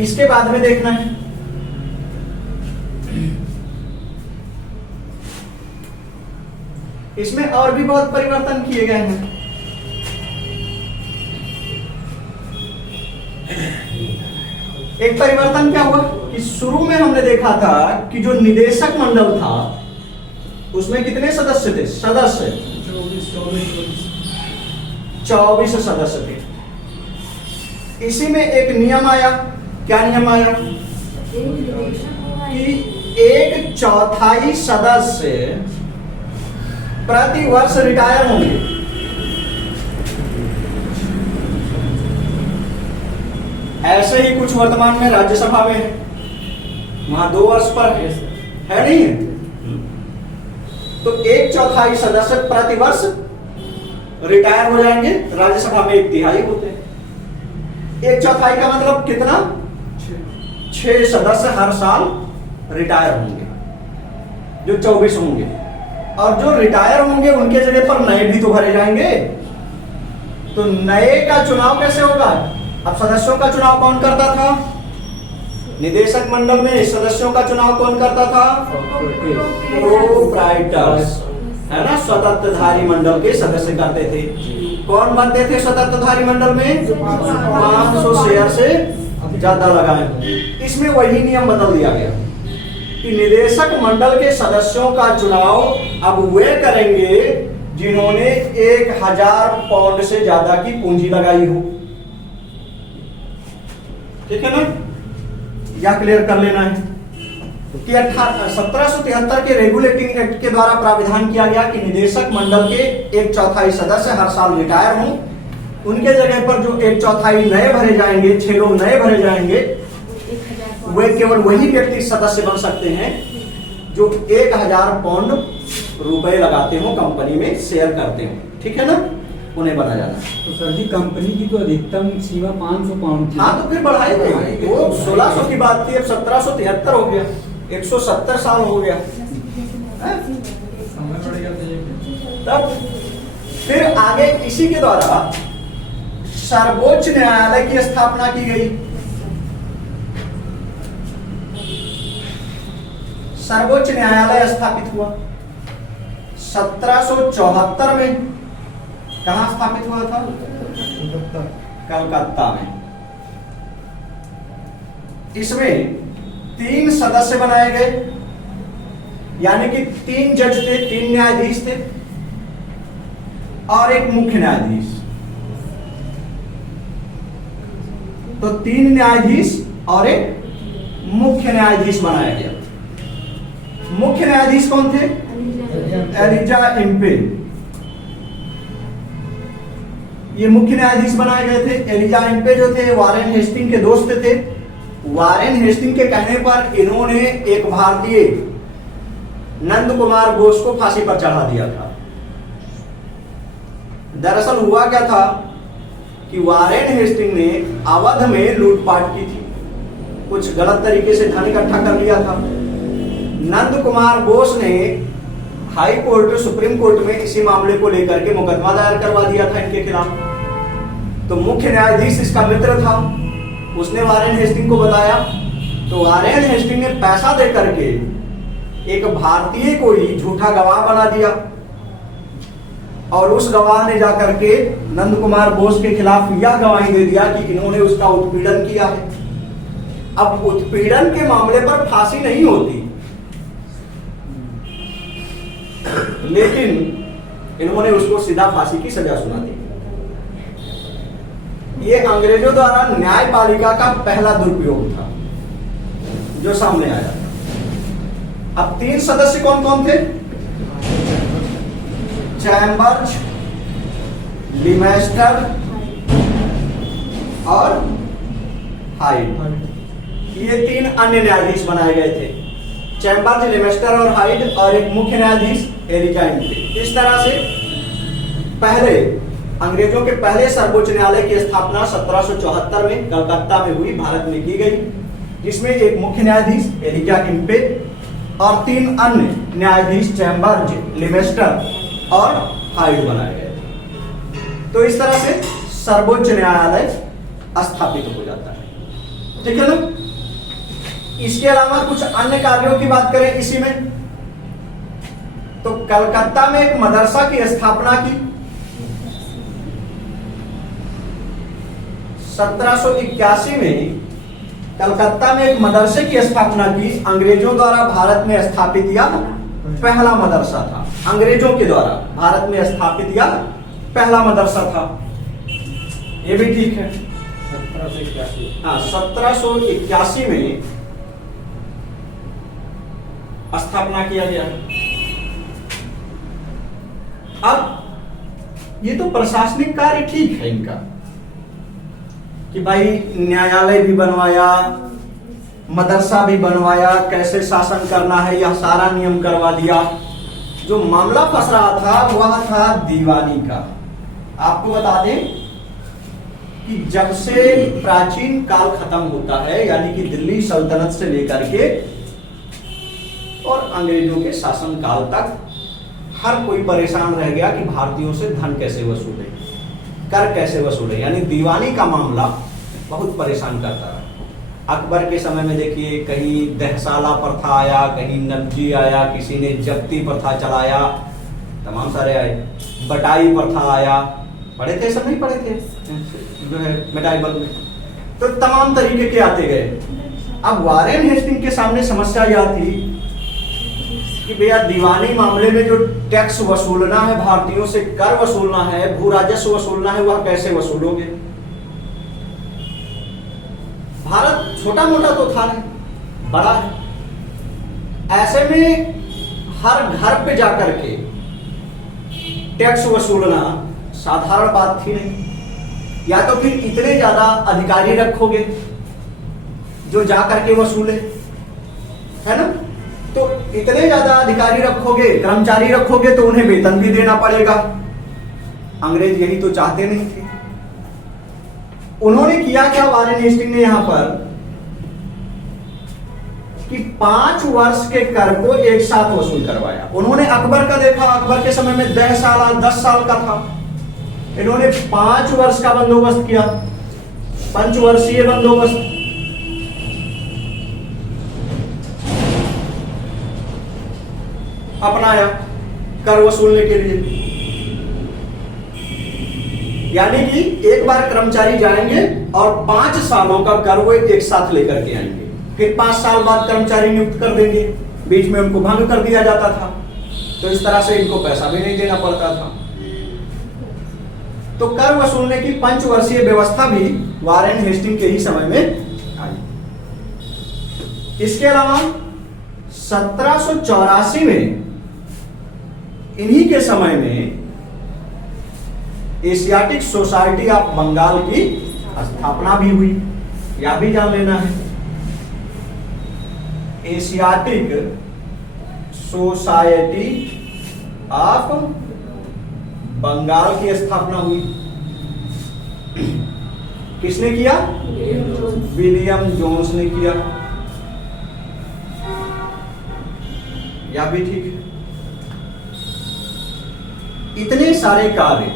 इसके बाद में देखना है इसमें और भी बहुत परिवर्तन किए गए हैं। एक परिवर्तन क्या हुआ कि शुरू में हमने देखा था कि जो निदेशक मंडल था उसमें कितने सदस्य थे? 24 सदस्य थे। इसी में एक नियम आया। क्या नियम आया? कि 1/4 सदस्य प्रति वर्ष रिटायर होंगे। ऐसे ही कुछ वर्तमान में राज्यसभा में है, वहां 2 वर्ष पर है नहीं है? तो 1/4 सदस्य प्रति वर्ष रिटायर हो जाएंगे। राज्यसभा में 1/3 होते हैं। 1/4 का मतलब कितना? 6 सदस्य हर साल रिटायर होंगे, जो 24 होंगे। और जो रिटायर होंगे उनके जगह पर नए भी तो भरे जाएंगे। तो नए का चुनाव कैसे होगा? अब सदस्यों का चुनाव कौन करता था? निदेशक मंडल में सदस्यों का चुनाव कौन करता था? प्रोप्राइटर्स, है ना, स्वतंत्रधारी मंडल के सदस्य करते थे। कौन बनते थे स्वतंत्रधारी मंडल में? 500 शेयर से ज्यादा लगाए। इसमें वही नियम बदल दिया गया कि निदेशक मंडल के सदस्यों का चुनाव अब वे करेंगे जिन्होंने 1000 पाउंड से ज्यादा की पूंजी लगाई हो। ठीक है ना? या क्लियर कर लेना है कि 1773 के रेगुलेटिंग एक्ट के द्वारा प्राविधान किया गया कि निदेशक मंडल के 1/4 सदस्य हर साल रिटायर हों। उनके जगह पर जो 1/4 नए भरे जाएंगे, 6 लोग नए भरे जाएंगे, वे केवल वही व्यक्ति सदस्य बन सकते हैं जो 1000 पाउंड रुपए लगाते हो, कंपनी में शेयर करते हो। ठीक है ना? उन्हें बना जाना। तो सर जी कंपनी की तो अधिकतम सीमा 500 पाउंड थी। हाँ, तो फिर बढ़ाई गई। वो 1600 की बात थी, अब 1773 हो गया, 170 साल हो गया। तब फिर आगे इसी के द्वारा सर्वोच्च न्यायालय की स्थापना की गई। सर्वोच्च न्यायालय स्थापित हुआ 1774 में। कहां स्थापित हुआ था? कलकत्ता में। इसमें 3 सदस्य बनाए गए, यानी कि 3 जज थे, 3 न्यायाधीश थे और एक मुख्य न्यायाधीश। तो 3 न्यायाधीश और एक मुख्य न्यायाधीश बनाया गया। मुख्य न्यायाधीश कौन थे? Elijah Impey. ये मुख्य न्यायाधीश बनाए गए थे। एलिजा इम्पे जो थे वारेन हेस्टिंग के दोस्त थे। वारेन हेस्टिंग के कहने पर इन्होंने एक भारतीय नंद कुमार बोस को फांसी पर चढ़ा दिया था। दरअसल हुआ क्या था कि वारेन हेस्टिंग ने अवध में लूटपाट की थी, कुछ गलत तरीके से धन इकट्ठा कर लिया था। नंद कुमार बोस ने हाई कोर्ट, सुप्रीम कोर्ट में इसी मामले को लेकर के मुकदमा दायर करवा दिया था इनके खिलाफ। तो मुख्य न्यायाधीश इसका मित्र था, उसने वारेन हेस्टिंग को बताया। तो वारेन हेस्टिंग ने पैसा दे करके एक भारतीय को ही झूठा गवाह बना दिया और उस गवाह ने जाकर के नंद कुमार बोस के खिलाफ यह गवाही दे दिया कि इन्होंने उसका उत्पीड़न किया है। अब उत्पीड़न के मामले पर फांसी नहीं होती, लेकिन इन्होंने उसको सीधा फांसी की सजा सुना दी। ये अंग्रेजों द्वारा न्यायपालिका का पहला दुरुपयोग था जो सामने आया था। अब 3 सदस्य कौन कौन थे? चैम्बर्स, लिमेस्टर और हाइड। ये 3 अन्य न्यायाधीश बनाए गए थे। चैम्बर्स, लिमेस्टर और हाइड और एक मुख्य न्यायाधीश एलिजा इम्पे। इस तरह से पहले अंग्रेजों के पहले सर्वोच्च न्यायालय की स्थापना 1774 में कलकत्ता में हुई, भारत में की गई, जिसमें एक मुख्य न्यायाधीश एलिजा इम्पे और 3 अन्य न्यायाधीश चैम्बर्स, लिमेस्टर और हाइड बनाए गए। तो इस तरह से सर्वोच्च न्यायालय स्थापित हो जाता है। ठीक है ना? इसके अलावा कुछ अन्य कार्यों की बात करें इसी में, तो कलकत्ता में एक मदरसा की स्थापना की 1781 में। कलकत्ता में एक मदरसे की स्थापना की, अंग्रेजों द्वारा भारत में स्थापित या पहला मदरसा था। अंग्रेजों के द्वारा भारत में स्थापित या पहला मदरसा था। ये भी ठीक है। 1781 में स्थापना किया गया। अब ये तो प्रशासनिक कार्य ठीक है इनका कि भाई न्यायालय भी बनवाया, मदरसा भी बनवाया, कैसे शासन करना है यह सारा नियम करवा दिया। जो मामला फंस रहा था वह था दीवानी का। आपको बता दें कि जब से प्राचीन काल खत्म होता है, यानी कि दिल्ली सल्तनत से लेकर के और अंग्रेजों के शासन काल तक हर कोई परेशान रह गया कि भारतीयों से धन कैसे वसूले, कर कैसे वसूले, यानी दीवानी का मामला बहुत परेशान करता रहा। अकबर के समय में देखिए कहीं दहसाला प्रथा आया, कहीं नब्जी आया, किसी ने जब्ती प्रथा चलाया, तमाम सारे आए, बटाई प्रथा आया, पढ़े थे सब, नहीं पढ़े थे जो है मेटाइबल में, तो तमाम तरीके के आते गए। अब वारेन हेस्टिंग के सामने समस्या यह थी कि भैया दीवानी मामले में जो टैक्स वसूलना है, भारतीयों से कर वसूलना है, भू राजस्व वसूलना है, वह कैसे वसूलोगे? भारत छोटा मोटा तो था नहीं, बड़ा है। ऐसे में हर घर पे जाकर के टैक्स वसूलना साधारण बात थी नहीं। या तो फिर इतने ज्यादा अधिकारी रखोगे जो जाकर के वसूले, है ना? तो इतने ज्यादा अधिकारी रखोगे, कर्मचारी रखोगे तो उन्हें वेतन भी देना पड़ेगा। अंग्रेज यही तो चाहते नहीं थे। उन्होंने किया क्या वारेन हेस्टिंग ने यहां पर कि 5 वर्ष के कर को एक साथ वसूल करवाया। उन्होंने अकबर का देखा, अकबर के समय में 10 साल का था, इन्होंने 5 वर्ष का बंदोबस्त किया, पंचवर्षीय बंदोबस्त। अपनाया कर वसूलने के लिए। यानी कि एक बार कर्मचारी जाएंगे और 5 सालों का कर वो एक साथ लेकर के आएंगे, फिर 5 साल बाद कर्मचारी नियुक्त कर देंगे, बीच में उनको भंग कर दिया जाता था, तो इस तरह से इनको पैसा भी नहीं देना पड़ता था। तो कर वसूलने की पंचवर्षीय व्यवस्था भी वारेन हेस्टिंग के ही समय में आई। इसके अलावा 1784 में इन्हीं के समय में एशियाटिक सोसाइटी ऑफ बंगाल की स्थापना भी हुई। यह भी जान लेना है, एशियाटिक सोसाइटी ऑफ बंगाल की स्थापना हुई। किसने किया? विलियम जोन्स ने किया। यह भी ठीक है। इतने सारे कार्य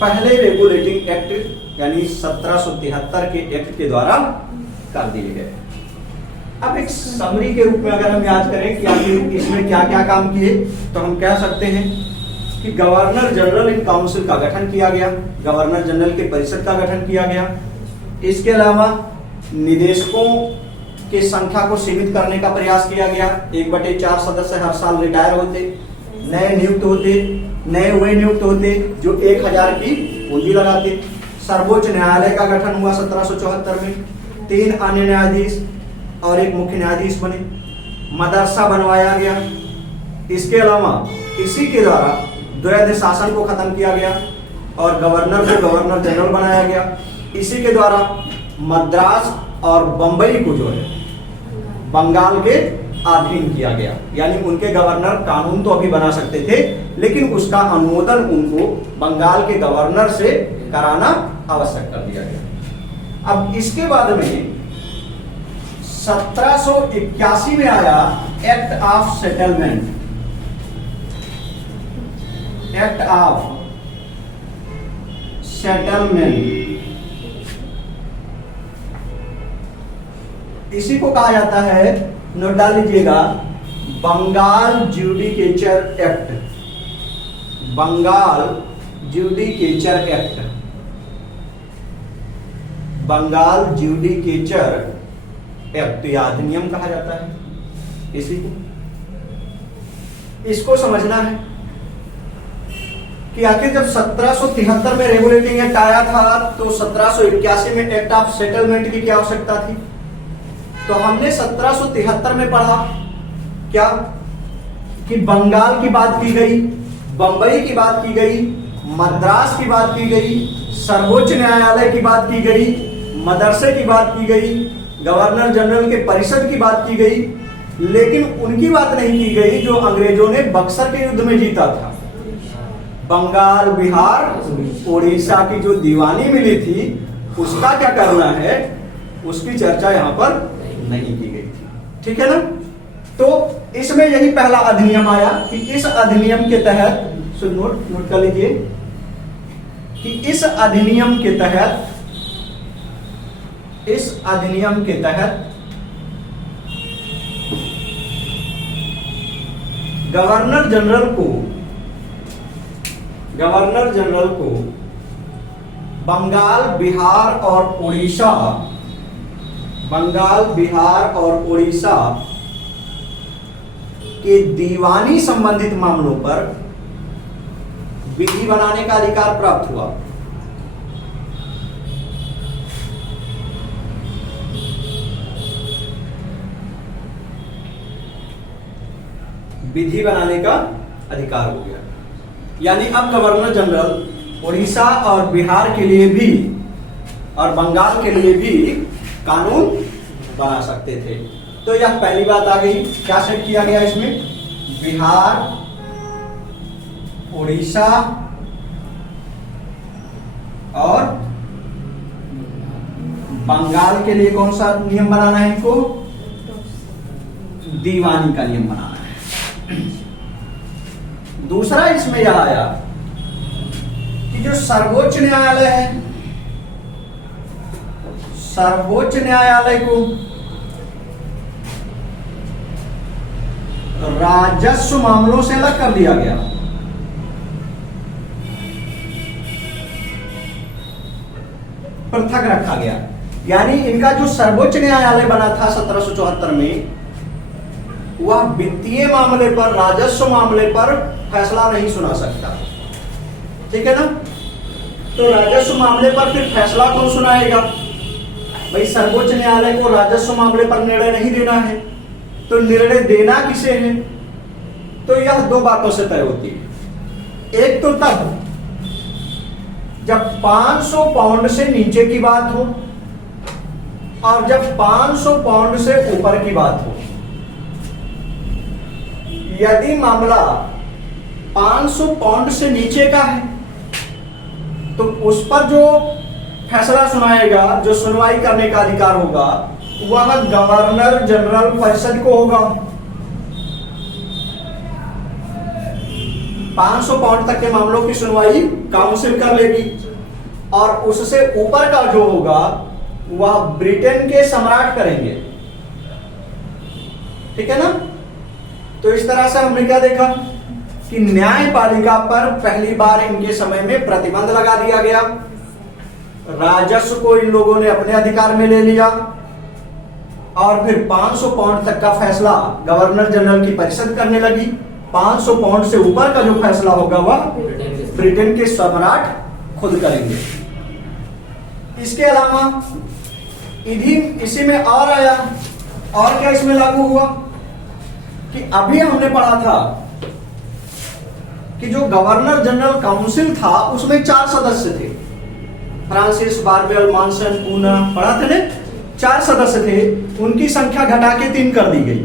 पहले रेगुलेटिंग एक्ट यानी 1773 के एक्ट के द्वारा कर दिए गए। अब एक समरी के रूप में अगर हम याद करें कि आखिर इसमें क्या क्या काम किए, तो हम कह सकते हैं कि गवर्नर जनरल इन काउंसिल का गठन किया गया, गवर्नर जनरल के परिषद का गठन किया गया। इसके अलावा निदेशकों की संख्या को सीमित करने का प्रयास किया गया। 1/4 सदस्य हर साल रिटायर होते, नए नियुक्त होते, नए वे नियुक्त होते जो 1000 की पूंजी लगाते। सर्वोच्च न्यायालय का गठन हुआ 1774 में, 3 अन्य न्यायाधीश और 1 मुख्य न्यायाधीश बने। मदरसा बनवाया गया। इसके अलावा इसी के द्वारा द्वैध शासन को खत्म किया गया और गवर्नर को गवर्नर जनरल बनाया गया। इसी के द्वारा मद्रास और बंबई को जो है बंगाल के अधीन किया गया, यानी उनके गवर्नर कानून तो अभी बना सकते थे, लेकिन उसका अनुमोदन उनको बंगाल के गवर्नर से कराना आवश्यक कर दिया गया। अब इसके बाद में 1781 में आया act of settlement. Act of settlement इसी को कहा जाता है, नोट डाल लीजिएगा, Bengal judicature act. Bengal judicature act, Bengal judicature act या अधिनियम कहा जाता है इसी को। इसको समझना है कि आखिर जब 1773 में रेगुलेटिंग एक्ट आया था तो 1781 में एक्ट ऑफ सेटलमेंट की क्या आवश्यकता थी? तो हमने 1773 में पढ़ा क्या कि बंगाल की बात की गई, बंबई की बात की गई, मद्रास की बात की गई, सर्वोच्च न्यायालय की बात की गई, मदरसे की बात की गई, गवर्नर जनरल के परिषद की बात की गई, लेकिन उनकी बात नहीं की गई जो अंग्रेजों ने बक्सर के युद्ध में जीता था। बंगाल, बिहार, उड़ीसा की जो दीवानी मिली थी उसका क्या करना है, उसकी चर्चा यहां पर नहीं की गई थी। ठीक है ना। तो इसमें यही पहला अधिनियम आया कि इस अधिनियम के तहत, नोट कर लीजिए कि इस अधिनियम के तहत गवर्नर जनरल को बंगाल, बिहार और उड़ीसा के दीवानी संबंधित मामलों पर विधि बनाने का अधिकार प्राप्त हुआ। विधि बनाने का अधिकार हो गया, यानी अब गवर्नर जनरल उड़ीसा और बिहार के लिए भी और बंगाल के लिए भी कानून बना सकते थे। तो यह पहली बात आ गई। क्या सेट किया गया इसमें? बिहार, उड़ीसा और बंगाल के लिए कौन सा नियम बनाना है? इनको दीवानी का नियम बनाना है। दूसरा इसमें यह आया कि जो सर्वोच्च न्यायालय है, सर्वोच्च न्यायालय को राजस्व मामलों से अलग कर दिया गया। पृथक रखा गया, यानी इनका जो सर्वोच्च न्यायालय बना था 1774 में, वह वित्तीय मामले पर, राजस्व मामले पर फैसला नहीं सुना सकता। ठीक है ना। तो राजस्व मामले पर फिर फैसला कौन सुनाएगा? भाई सर्वोच्च न्यायालय को राजस्व मामले पर निर्णय नहीं देना है, तो निर्णय देना किसे है? तो यह दो बातों से तय होती है। एक तो तब जब 500 पाउंड से नीचे की बात हो और जब 500 पाउंड से ऊपर की बात हो। यदि मामला 500 पाउंड से नीचे का है तो उस पर जो फैसला सुनाएगा, जो सुनवाई करने का अधिकार होगा, वह गवर्नर जनरल परिषद को होगा। 500 पाउंड तक के मामलों की सुनवाई काउंसिल कर लेगी और उससे ऊपर का जो होगा वह ब्रिटेन के सम्राट करेंगे। ठीक है ना। तो इस तरह से हमने क्या देखा कि न्यायपालिका पर पहली बार इनके समय में प्रतिबंध लगा दिया गया। राजस्व को इन लोगों ने अपने अधिकार में ले लिया और फिर 500 पाउंड तक का फैसला गवर्नर जनरल की परिषद करने लगी। 500 पाउंड से ऊपर का जो फैसला होगा वह ब्रिटेन के सम्राट खुद करेंगे। इसके अलावा इसी में और आया, और क्या इसमें लागू हुआ कि अभी हमने पढ़ा था कि जो गवर्नर जनरल काउंसिल था उसमें 4 सदस्य थे। फ्रांसिस, बारबेल, मॉनसन, पूना पढ़ा थे ना। 4 सदस्य थे, उनकी संख्या घटा के 3 कर दी गई,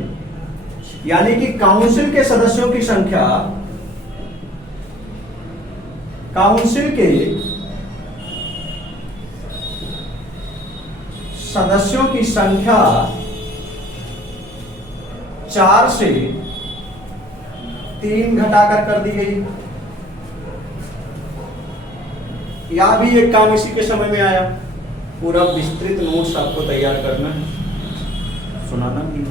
यानी कि काउंसिल के सदस्यों की संख्या, काउंसिल के सदस्यों की संख्या 4 से 3 घटाकर कर दी गई। यह भी एक काम इसी के समय में आया। पूरा विस्तृत नोट्स आपको तैयार करना है, सुनाना भी।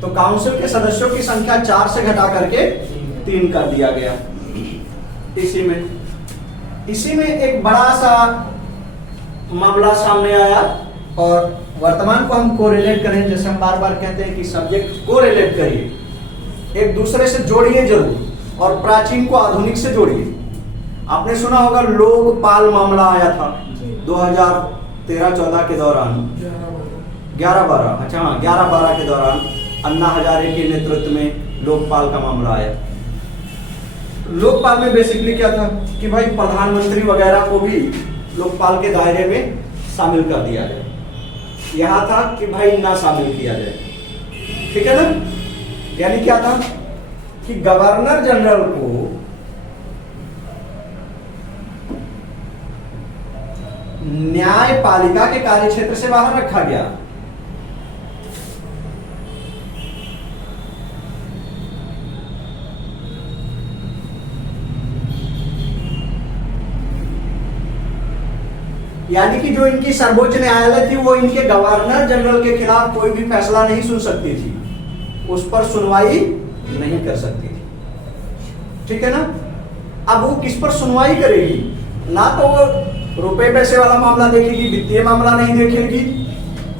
तो काउंसिल के सदस्यों की संख्या 4 से घटा करके 3 कर दिया गया। इसी में एक बड़ा सा मामला सामने आया और वर्तमान को हम कोरिलेट करें, जैसे हम बार बार कहते हैं कि सब्जेक्ट कोरिलेट करिए, एक दूसरे से जोड़िए जरूर, और प्राचीन को आधुनिक से जोड़िए। आपने सुना होगा लोकपाल मामला आया था 13-14 के दौरान 11-12, अच्छा हाँ 11-12 के दौरान अन्ना हजारे के नेतृत्व में लोकपाल का मामला आया। लोकपाल में बेसिकली क्या था कि भाई प्रधानमंत्री वगैरह को भी लोकपाल के दायरे में शामिल कर दिया जाए। यहां था कि भाई ना शामिल किया जाए, ठीक है ना। यानी क्या था कि गवर्नर जनरल को न्यायपालिका के कार्यक्षेत्र से बाहर रखा गया। यानी कि जो इनकी सर्वोच्च न्यायालय थी वो इनके गवर्नर जनरल के खिलाफ कोई भी फैसला नहीं सुन सकती थी, उस पर सुनवाई नहीं कर सकती थी, ठीक है ना। अब वो किस पर सुनवाई करेगी? ना तो वो रुपए पैसे वाला मामला देखेगी, वित्तीय मामला नहीं देखेगी,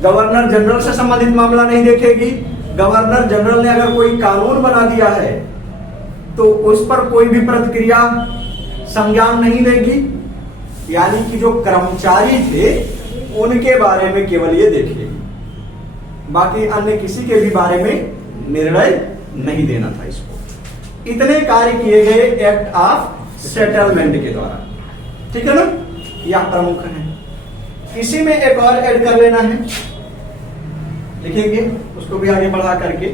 गवर्नर जनरल से संबंधित मामला नहीं देखेगी। गवर्नर जनरल ने अगर कोई कानून बना दिया है तो उस पर कोई भी प्रतिक्रिया संज्ञान नहीं लेगी। यानी कि जो कर्मचारी थे उनके बारे में केवल ये देखेगी, बाकी अन्य किसी के भी बारे में निर्णय नहीं देना था इसको। इतने कार्य किए गए एक्ट ऑफ सेटलमेंट के द्वारा, ठीक है ना। यह प्रमुख है। इसी में एक और ऐड कर लेना है, लिखेंगे उसको भी आगे बढ़ा करके।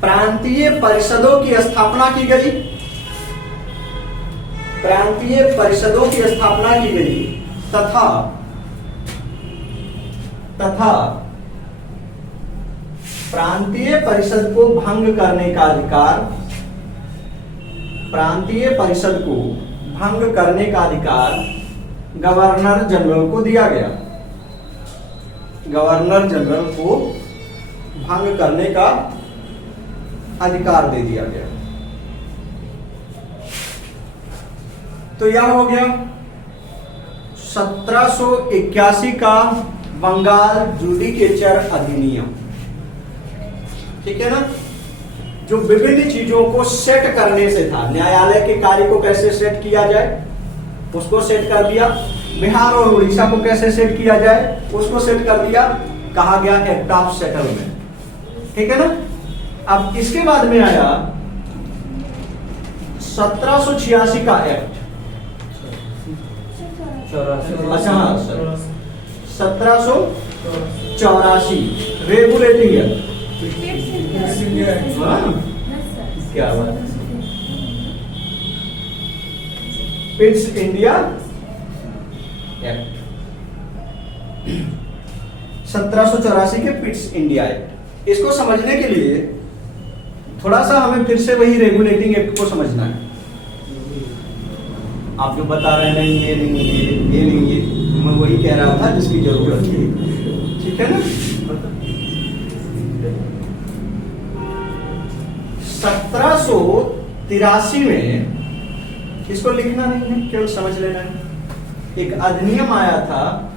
प्रांतीय परिषदों की स्थापना की गई, प्रांतीय परिषदों की स्थापना की गई तथा प्रांतीय परिषद को भंग करने का अधिकार, प्रांतीय परिषद को भंग करने का अधिकार गवर्नर जनरल को दिया गया। गवर्नर जनरल को भंग करने का अधिकार दे दिया गया। तो यह हो गया 1781 का बंगाल जुडिकेचर अधिनियम, ठीक है ना। जो विभिन्न चीजों को सेट करने से था, न्यायालय के कार्य को कैसे सेट किया जाए उसको सेट कर दिया, बिहार और उड़ीसा को कैसे सेट किया जाए उसको सेट कर दिया, कहा गया एक्ट ऑफ सेटलमेंट, ठीक है ना। अब इसके बाद में आया 1786 का एक्ट, अच्छा हाँ 1784 रेगुलेटिंग एक्ट। क्या बात, पिट्स इंडिया एक्ट, 1784 के पिट्स इंडिया एक्ट। इसको समझने के लिए थोड़ा सा हमें फिर से वही रेगुलेटिंग एक्ट को समझना है। आप जो बता रहे हैं नहीं ये नहीं ये नहीं ये, मैं वही कह रहा था जिसकी जरूरत थी, ठीक है ना। 1783 में, इसको लिखना नहीं है केवल समझ लेना है, एक अधिनियम आया था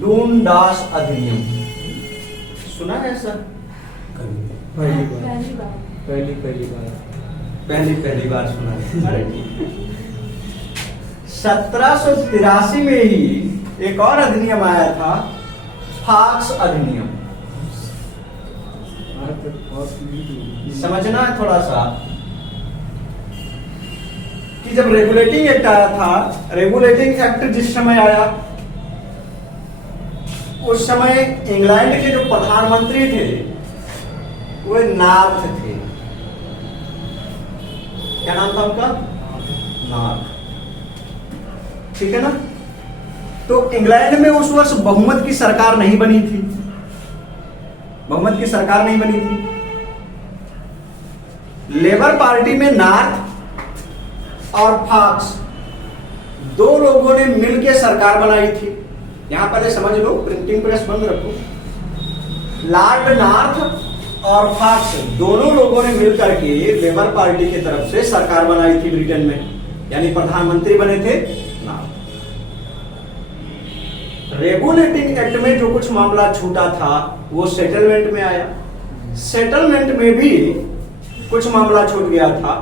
डूनडास अधिनियम। सुना है सर? पहली बार सुना है। अरे ठीक है। 1783 में ही एक और अधिनियम आया था फॉक्स अधिनियम। समझना है थोड़ा सा कि जब रेगुलेटिंग एक्ट आया था, रेगुलेटिंग एक्ट जिस समय आया उस समय इंग्लैंड के जो प्रधानमंत्री थे वो नॉर्थ थे। क्या नाम था उनका? नॉर्थ, ठीक है ना। तो इंग्लैंड में उस वर्ष बहुमत की सरकार नहीं बनी थी, बहुमत की सरकार नहीं बनी थी। लेबर पार्टी में नॉर्थ और फॉक्स दो लोगों ने मिलकर सरकार बनाई थी। यहां पहले समझ लो, प्रिंटिंग प्रेस बंद रखो। लॉर्ड नॉर्थ और फॉक्स दोनों लोगों ने मिलकर के लेबर पार्टी की तरफ से सरकार बनाई थी ब्रिटेन में, यानी प्रधानमंत्री बने थे नॉर्थ। रेगुलेटिंग एक्ट में जो कुछ मामला छूटा था वो सेटलमेंट में आया। सेटलमेंट में भी कुछ मामला छूट गया था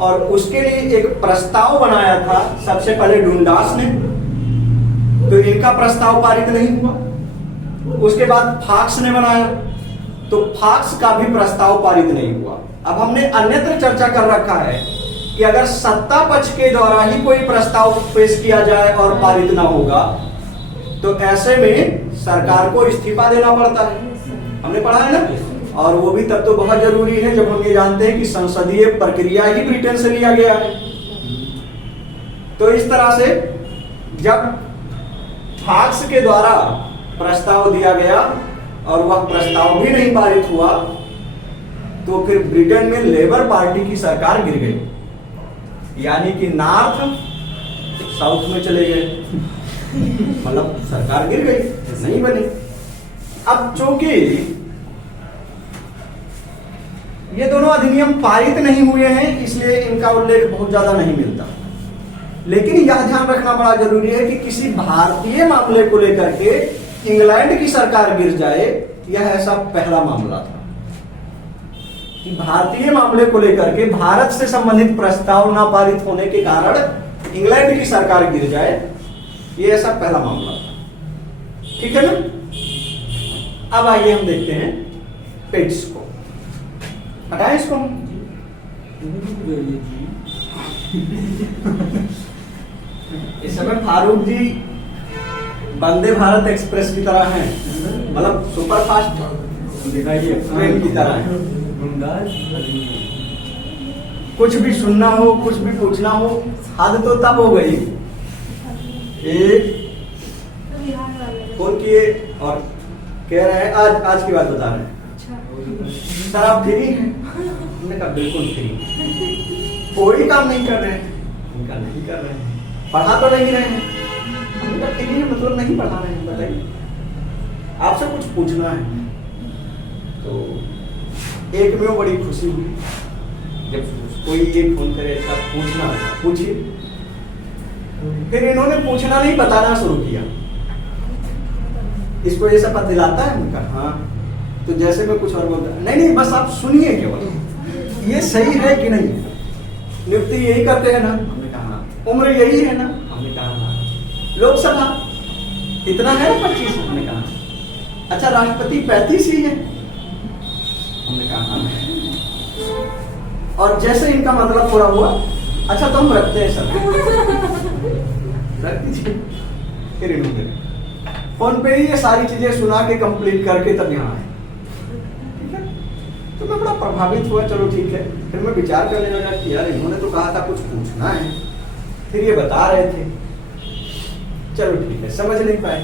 और उसके लिए एक प्रस्ताव बनाया था सबसे पहले डूनडास ने। तो इनका प्रस्ताव पारित नहीं हुआ। उसके बाद फाक्स ने बनाया, तो फाक्स का भी प्रस्ताव पारित नहीं हुआ। अब हमने अन्यत्र चर्चा कर रखा है कि अगर सत्ता पक्ष के द्वारा ही कोई प्रस्ताव पेश किया जाए और पारित ना होगा तो ऐसे में सरकार को इस्तीफा देना पड़ता है, हमने पढ़ा है ना। और वो भी तब तो बहुत जरूरी है जब हम ये जानते हैं कि संसदीय प्रक्रिया ही ब्रिटेन से लिया गया है। तो इस तरह से जब फाक्स के द्वारा प्रस्ताव दिया गया और वह प्रस्ताव भी नहीं पारित हुआ तो फिर ब्रिटेन में लेबर पार्टी की सरकार गिर गई, यानी कि नॉर्थ साउथ में चले गए, मतलब सरकार गिर गई, नहीं बनी। अब चूंकि ये दोनों अधिनियम पारित नहीं हुए हैं इसलिए इनका उल्लेख बहुत ज्यादा नहीं मिलता, लेकिन यह ध्यान रखना बड़ा जरूरी है कि किसी भारतीय मामले को लेकर के इंग्लैंड की सरकार गिर जाए, यह ऐसा पहला मामला था कि भारतीय मामले को लेकर के भारत से संबंधित प्रस्ताव ना पारित होने के कारण इंग्लैंड की सरकार गिर जाए, ये ऐसा पहला मामला था। ठीक है ना। अब आइए हम देखते हैं पिट्स को, हटाएं इसको। इस समय फारूक जी वंदे भारत एक्सप्रेस की तरह हैं, मतलब सुपर फास्ट दिखाइए ट्रेन की तरह है। कुछ भी सुनना हो, कुछ भी पूछना हो, हद तो तब हो गई एक फोन किए और कह रहे हैं आज की बात बता रहे हैं, सर आप फ्री हैं? हमने कहा बिल्कुल फ्री, कोई काम नहीं कर रहे हैं, उनका नहीं कर रहे हैं, पढ़ा तो नहीं रहे हैं, हमने कहा ठीक है मतलब नहीं पढ़ा रहे हैं, बताइए आपसे कुछ पूछना है। तो एक में बड़ी खुशी हुई जब कोई ये फोन करे ऐसा पूछना है, पूछिए। फिर इन्होंने पूछना नहीं बताना शुरू किया, इसको ये सब दिलाता है, उनका हाँ, तो जैसे मैं कुछ और बोलता नहीं बस आप सुनिए केवल, ये सही है कि नहीं, नियुक्ति यही करते हैं ना, हमने कहा उम्र यही है ना, हमने कहा लोकसभा इतना है 25, हमने कहा अच्छा राष्ट्रपति 35 ही है, हमने कहा और जैसे इनका मतलब पूरा हुआ अच्छा तो हम रखते हैं सर, रख दीजिए। फिर इन्होंने फोन पे ही ये सारी चीजें सुना के कंप्लीट करके तब यहाँ आए। ठीक है, तो मैं बड़ा प्रभावित हुआ, चलो ठीक है। फिर मैं विचार करने लगा कि यार इन्होंने तो कहा था कुछ पूछना है, फिर ये बता रहे थे, चलो ठीक है, समझ नहीं पाए,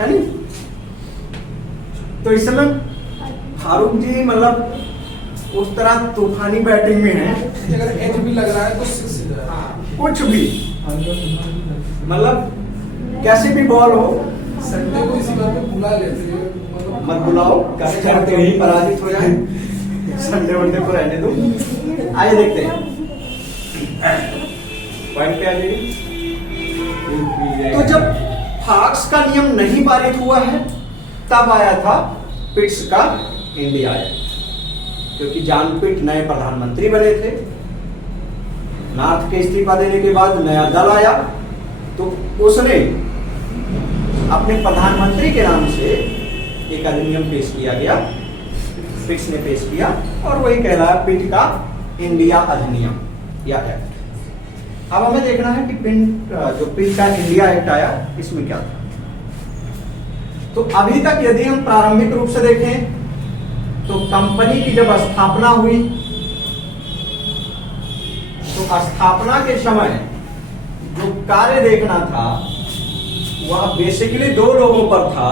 है नहीं। तो इस समय फारूक जी मतलब उस तरह तूफानी बैटिंग में है, अगर एज भी लग रहा है तो कुछ भी मतलब कैसे भी बॉल हो, संडे को इसी बात पे बुला लेते हैं, मत बुलाओ, कैसे चाहते हैं पराजित हो जाए, संडे वनडे को रहने दो। आइए देखते हैं पॉइंट पे आ जाइए। तो जब फाक्स का नियम नहीं पारित हुआ है तब आया था पिट्स का इंडिया एक्ट, क्योंकि जॉन पिट नए प्रधानमंत्री बने थे। नॉर्थ के इस्तीफा देने के बाद नया दल आया तो उसने अपने प्रधानमंत्री के नाम से एक अधिनियम पेश किया गया, पिट्स ने पेश किया और वही कहलाया पिट का इंडिया अधिनियम या एक्ट। अब हमें देखना है कि जो पिट का इंडिया एक्ट आया इसमें क्या था। तो अभी तक यदि हम प्रारंभिक रूप से देखें तो कंपनी की जब स्थापना हुई तो स्थापना के समय जो कार्य देखना था वह बेसिकली दो लोगों पर था।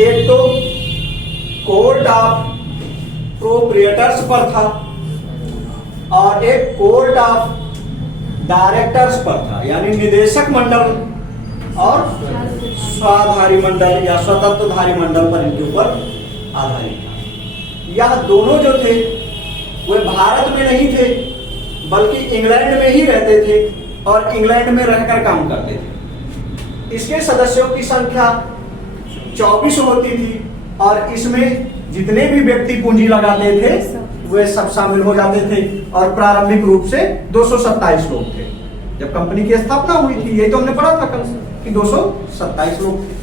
एक तो कोर्ट ऑफ प्रोप्रिएटर्स पर था और एक कोर्ट ऑफ डायरेक्टर्स पर था, यानी निदेशक मंडल और स्वाधारी मंडल या स्वतंत्रधारी मंडल पर इनके ऊपर आधारित था। यह दोनों जो थे वे भारत में नहीं थे बल्कि इंग्लैंड में ही रहते थे और इंग्लैंड में रहकर काम करते थे। इसके सदस्यों की संख्या 24 होती थी और इसमें जितने भी व्यक्ति पूंजी लगाते थे वे सब शामिल हो जाते थे और प्रारंभिक रूप से 227 लोग थे जब कंपनी की स्थापना हुई थी। यही तो हमने पढ़ा था कल। कि 227 लोग थे।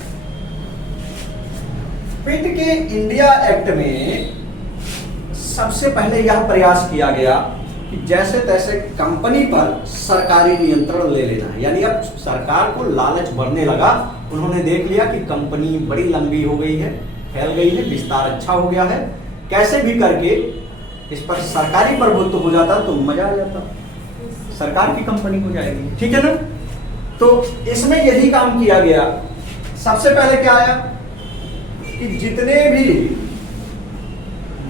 पिट के इंडिया एक्ट में सबसे पहले यह प्रयास किया गया कि जैसे तैसे कंपनी पर सरकारी नियंत्रण ले लेना है। यानी अब सरकार को लालच बढ़ने लगा, उन्होंने देख लिया कि कंपनी बड़ी लंबी हो गई है, फैल गई है, विस्तार अच्छा हो गया है, कैसे भी करके इस पर सरकारी प्रभुत्व हो जाता तो मजा आ जाता, सरकार की कंपनी हो जाएगी, ठीक है ना। तो इसमें यही काम किया गया। सबसे पहले क्या आया कि जितने भी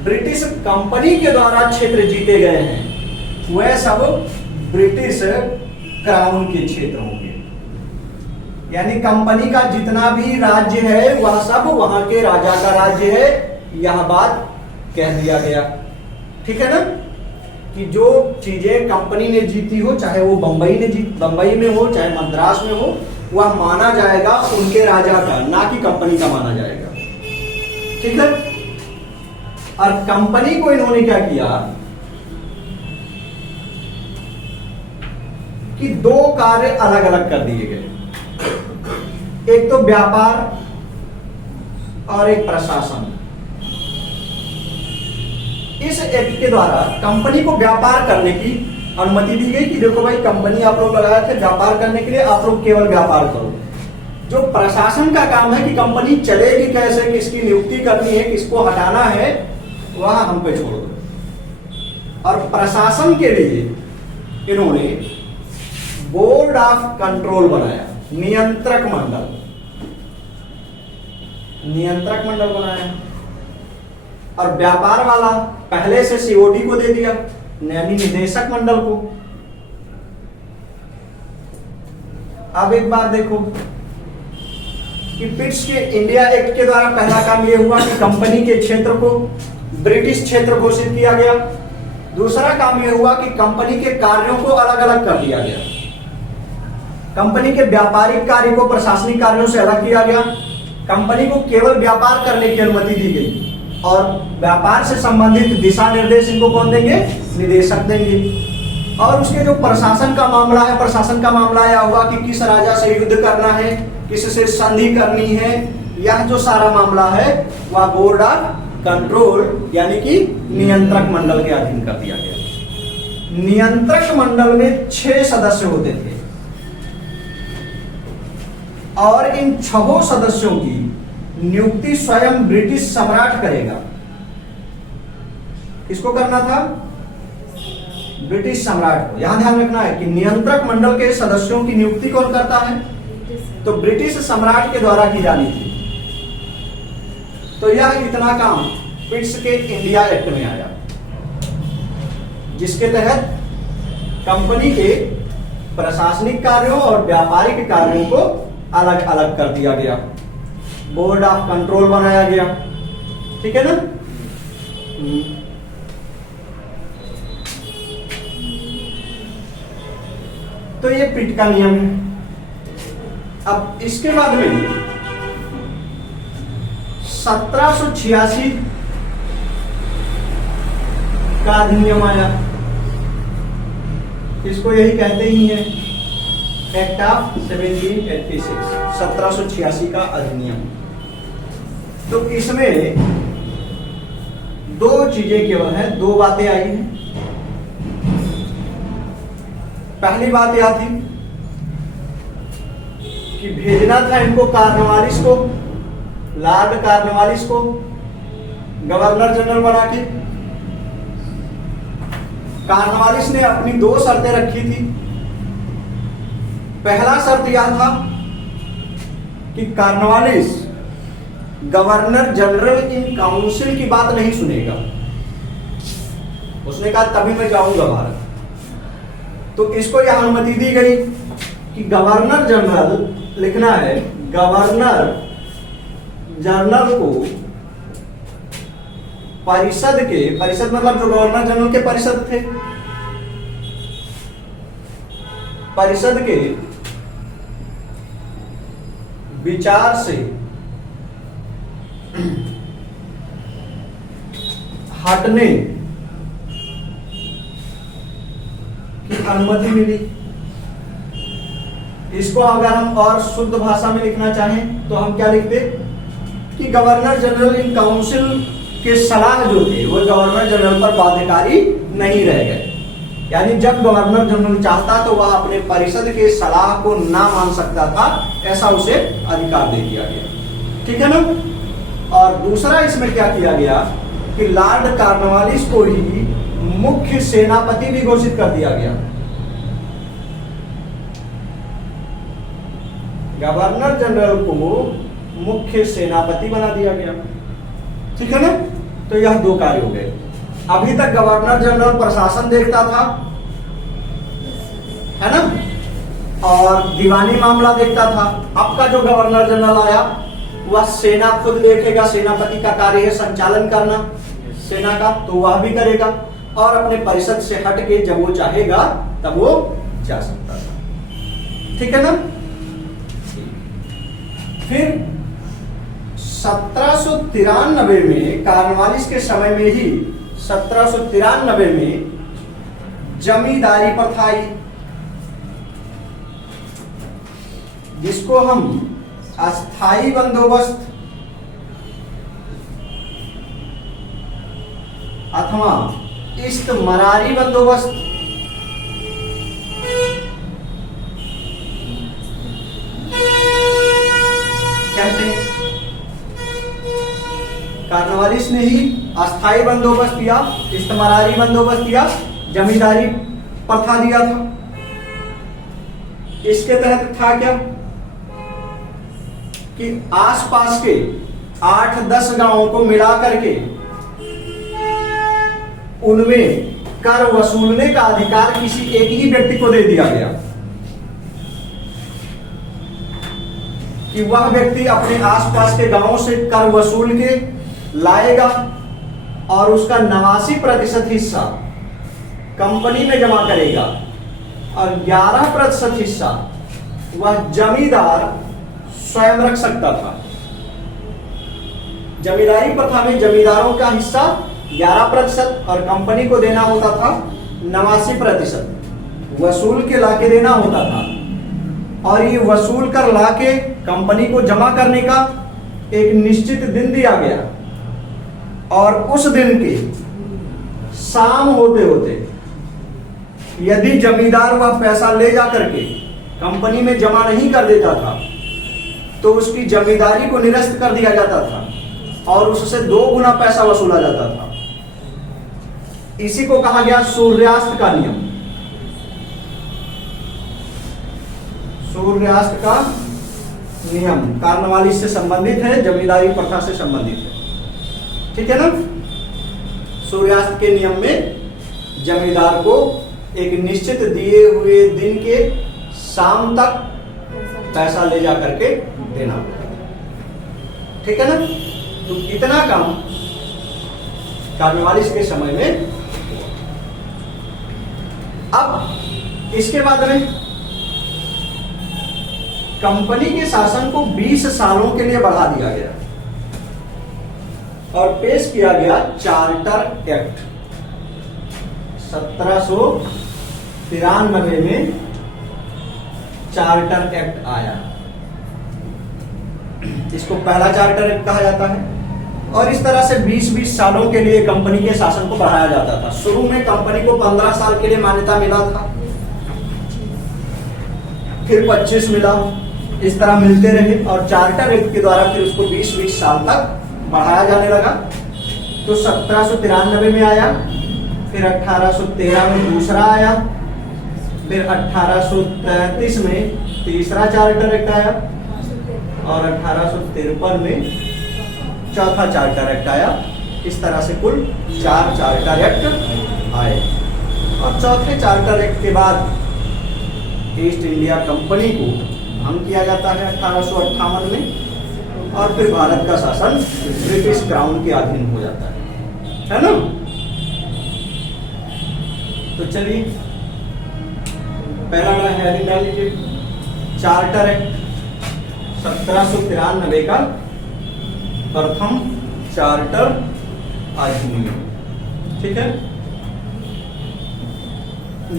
ब्रिटिश कंपनी के द्वारा क्षेत्र जीते गए हैं वह सब ब्रिटिश क्राउन के क्षेत्र होंगे। यानी कंपनी का जितना भी राज्य है वह सब वहां के राजा का राज्य है, यह बात कह दिया गया, ठीक है ना। कि जो चीजें कंपनी ने जीती हो, चाहे वो बंबई में हो, चाहे मद्रास में हो, वह माना जाएगा उनके राजा का, ना कि कंपनी का माना जाएगा, ठीक है। और कंपनी को इन्होंने क्या किया कि दो कार्य अलग अलग कर दिए गए, एक तो व्यापार और एक प्रशासन। इस एक्ट के द्वारा कंपनी को व्यापार करने की अनुमति दी गई कि देखो भाई कंपनी आप लोग लगाए थे व्यापार करने के लिए, आप लोग केवल व्यापार करो। जो प्रशासन का काम है कि कंपनी चलेगी कैसे, किसकी नियुक्ति करनी है, किसको हटाना है, वह हम पे छोड़ दो। और प्रशासन के लिए इन्होंने बोर्ड ऑफ कंट्रोल बनाया, नियंत्रक मंडल बनाया। और व्यापार वाला पहले से सीओडी को दे दिया, यानी निदेशक मंडल को। अब एक बात देखो कि पिट्स के इंडिया एक्ट के द्वारा पहला काम यह हुआ कि कंपनी के क्षेत्र को ब्रिटिश क्षेत्र घोषित किया गया। दूसरा काम यह हुआ कि कंपनी के कार्यों को अलग अलग कर दिया गया। कंपनी के व्यापारिक कार्य को प्रशासनिक कार्यों से अलग किया गया। कंपनी को केवल व्यापार करने की अनुमति दी गई और व्यापार से संबंधित दिशा निर्देश इनको कौन देंगे, निदेशक देंगे। और उसके जो प्रशासन का मामला है, प्रशासन का मामला यह हुआ कि किस राजा से युद्ध करना है, किससे संधि करनी है, यह जो सारा मामला है वह बोर्ड ऑफ कंट्रोल यानी कि नियंत्रक मंडल के अधीन कर दिया गया। नियंत्रक मंडल में 6 सदस्य होते थे और इन 6 सदस्यों की नियुक्ति स्वयं ब्रिटिश सम्राट करेगा। किसको करना था, ब्रिटिश सम्राट को। यहां ध्यान रखना है कि नियंत्रक मंडल के सदस्यों की नियुक्ति कौन करता है, तो ब्रिटिश सम्राट के द्वारा की जानी थी। तो यह इतना काम पिट्स के इंडिया एक्ट में आया, जिसके तहत कंपनी के प्रशासनिक कार्यों और व्यापारिक कार्यों को अलग अलग कर दिया गया, बोर्ड ऑफ कंट्रोल बनाया गया, ठीक है ना। तो ये पिट का नियम है। अब इसके बाद में 1786 का अधिनियम आया, इसको यही कहते ही है एक्ट ऑफ 1786, 1786 का अधिनियम। तो इसमें 2 चीजें केवल हैं, 2 बातें आई हैं। पहली बात यह थी कि भेजना था इनको कार्नवालिस को, लॉर्ड कार्नवालिस को गवर्नर जनरल बना के। कार्नवालिस ने अपनी 2 शर्तें रखी थी। पहला शर्त यह था कि Cornwallis governor general in council की बात नहीं सुनेगा। उसने कहा तभी मैं जाऊंगा भारत। तो इसको यह अनुमति दी गई कि गवर्नर जनरल लिखना है, गवर्नर जनरल को परिषद मतलब जो गवर्नर जनरल के परिषद थे, परिषद के विचार से हटने की अनुमति मिली। इसको अगर हम और शुद्ध भाषा में लिखना चाहें तो हम क्या लिखते कि गवर्नर जनरल इन काउंसिल के सलाह जो थे वो गवर्नर जनरल पर बाध्यकारी नहीं रह गए। यानी जब गवर्नर जनरल चाहता तो वह अपने परिषद के सलाह को ना मान सकता था, ऐसा उसे अधिकार दे दिया गया। ठीक है ना। और दूसरा इसमें क्या किया गया कि लॉर्ड कॉर्नवालिस को ही मुख्य सेनापति भी घोषित कर दिया गया। गवर्नर जनरल को मुख्य सेनापति बना दिया गया। ठीक है ना। तो यह दो कार्य हो गए। अभी तक गवर्नर जनरल प्रशासन देखता था, है ना, और दीवानी मामला देखता था। अब का जो गवर्नर जनरल आया वह सेना खुद देखेगा, सेनापति का कार्य है संचालन करना सेना का, तो वह भी करेगा और अपने परिषद से हट के जब वो चाहेगा तब वो जा सकता था। ठीक है ना। फिर 1793 में, कॉर्नवालिस के समय में ही 1793 में जमींदारी प्रथा आई, जिसको हम अस्थाई बंदोबस्त अथवा इस्तमरारी बंदोबस्त कहते हैं। कॉर्नवालिस ने ही अस्थाई बंदोबस्त दिया, इस्तमरारी बंदोबस्त दिया, जमींदारी प्रथा दिया था। इसके तहत था क्या कि आसपास के 8-10 गांवों को मिला करके उनमें कर वसूलने का अधिकार किसी एक ही व्यक्ति को दे दिया गया कि वह व्यक्ति अपने आसपास के गांवों से कर वसूल के लाएगा और उसका 89% हिस्सा कंपनी में जमा करेगा और 11% हिस्सा वह जमींदार स्वयं रख सकता था। जमींदारी प्रथा में जमींदारों का हिस्सा 11% और कंपनी को देना होता था 89%, वसूल के लाके देना होता था। और ये वसूल कर लाके कंपनी को जमा करने का एक निश्चित दिन दिया गया और उस दिन के शाम होते होते यदि जमींदार वह पैसा ले जा करके कंपनी में जमा नहीं कर देता था तो उसकी जमींदारी को निरस्त कर दिया जाता था और उससे 2 गुना पैसा वसूला जाता था। इसी को कहा गया सूर्यास्त का नियम। सूर्यास्त का नियम कॉर्नवालिस से संबंधित है, जमींदारी प्रथा से संबंधित है। ठीक है ना। सूर्यास्त के नियम में जमींदार को एक निश्चित दिए हुए दिन के शाम तक पैसा ले जा करके देना। ठीक है ना। तो इतना काम कॉर्नवालिस के समय में। अब इसके बाद में कंपनी के शासन को 20 सालों के लिए बढ़ा दिया गया और पेश किया गया चार्टर एक्ट। 1793 में चार्टर एक्ट आया। इसको पहला चार्टर एक्ट कहा जाता है और इस तरह से 20-20 सालों के लिए कंपनी के शासन को बढ़ाया जाता था। शुरू में कंपनी को 15 साल के लिए मान्यता मिला था, फिर 25 मिला, इस तरह मिलते रहे और चार्टर एक्ट के द्वारा फिर उसको 20-20 साल तक बढ़ाया जाने लगा। तो 1793 में आया, फिर 1813 में दूसरा आया, फिर 1833 में तीसरा चार्टर एक्ट आया और 1853 में चौथा चार्टर एक्ट आया। इस तरह से कुल 4 चार्टर एक्ट आए और चौथे चार्टर एक्ट के बाद ईस्ट इंडिया कंपनी को भंग किया जाता है 1858 में और फिर भारत का शासन ब्रिटिश क्राउन के अधीन हो जाता है ना। तो चलिए पहला हेडिंग डाल लीजिए, चार्टर एक्ट 1793 का प्रथम चार्टर अधिनियम। ठीक है।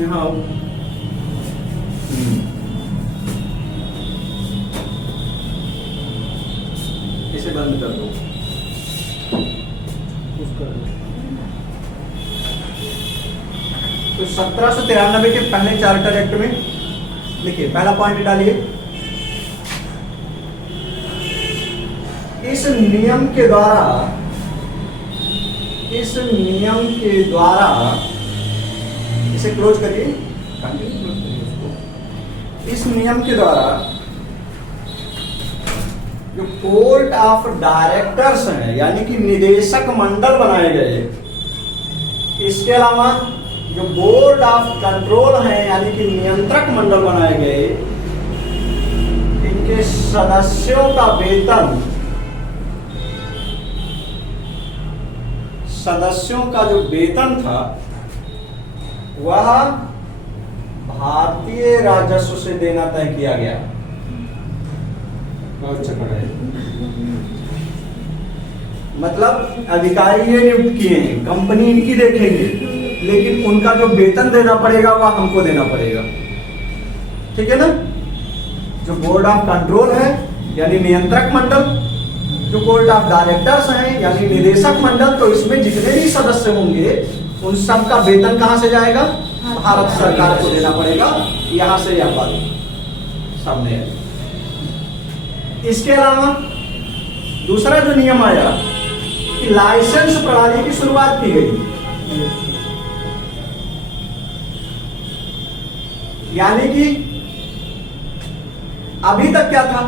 यहाँ इसे बंद कर दो। तो 1793 के पहले चार्टर एक्ट में देखिए, पहला पॉइंट डालिए, इस नियम के द्वारा इसे क्लोज करिए, इस नियम के द्वारा जो कोर्ट ऑफ डायरेक्टर्स हैं, यानी कि निदेशक मंडल बनाए गए, इसके अलावा जो बोर्ड ऑफ कंट्रोल हैं, यानी कि नियंत्रक मंडल बनाए गए, इनके सदस्यों का वेतन, सदस्यों का जो वेतन था वह भारतीय राजस्व से देना तय किया गया। मतलब अधिकारी ये नियुक्त किए हैं, कंपनी इनकी देखेंगे, लेकिन उनका जो वेतन देना पड़ेगा वह हमको देना पड़ेगा। ठीक है ना? जो बोर्ड ऑफ कंट्रोल है यानी नियंत्रक मंडल, जो बोर्ड ऑफ डायरेक्टर्स हैं यानी निदेशक मंडल, तो इसमें जितने भी सदस्य होंगे उन सब का वेतन कहां से जाएगा? भारत सरकार को देना पड़ेगा। यहां से यह बात सामने है। इसके अलावा दूसरा जो नियम आया कि लाइसेंस प्रणाली की शुरुआत की गई, यानी कि अभी तक क्या था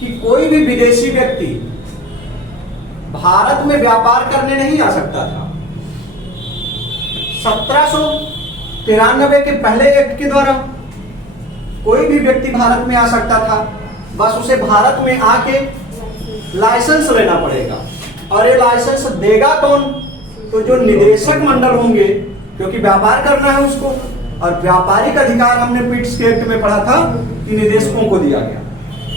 कि कोई भी विदेशी व्यक्ति भारत में व्यापार करने नहीं आ सकता था। 1793 के पहले एक्ट के द्वारा कोई भी व्यक्ति भारत में आ सकता था, बस उसे भारत में आके लाइसेंस लेना पड़ेगा। और ये लाइसेंस देगा कौन? तो जो निदेशक मंडल होंगे, क्योंकि व्यापार करना है उसको, और व्यापारिक अधिकार हमने पिट्स के एक्ट में पढ़ा था कि निदेशकों को दिया गया,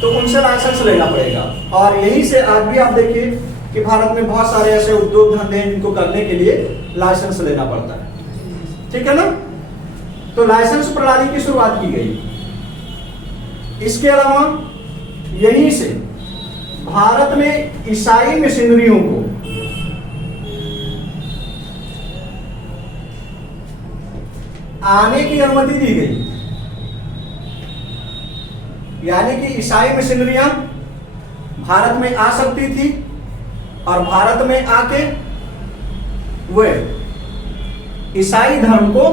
तो उनसे लाइसेंस लेना पड़ेगा। और यहीं से आज भी आप देखिए कि भारत में बहुत सारे ऐसे उद्योग धंधे हैं जिनको करने के लिए लाइसेंस लेना पड़ता है। ठीक है ना? तो लाइसेंस प्रणाली की शुरुआत की गई। इसके अलावा यहीं से भारत में ईसाई मिशनरियों को आने की अनुमति दी गई, यानी कि ईसाई मिशनरियां भारत में आ सकती थी और भारत में आके वे ईसाई धर्म को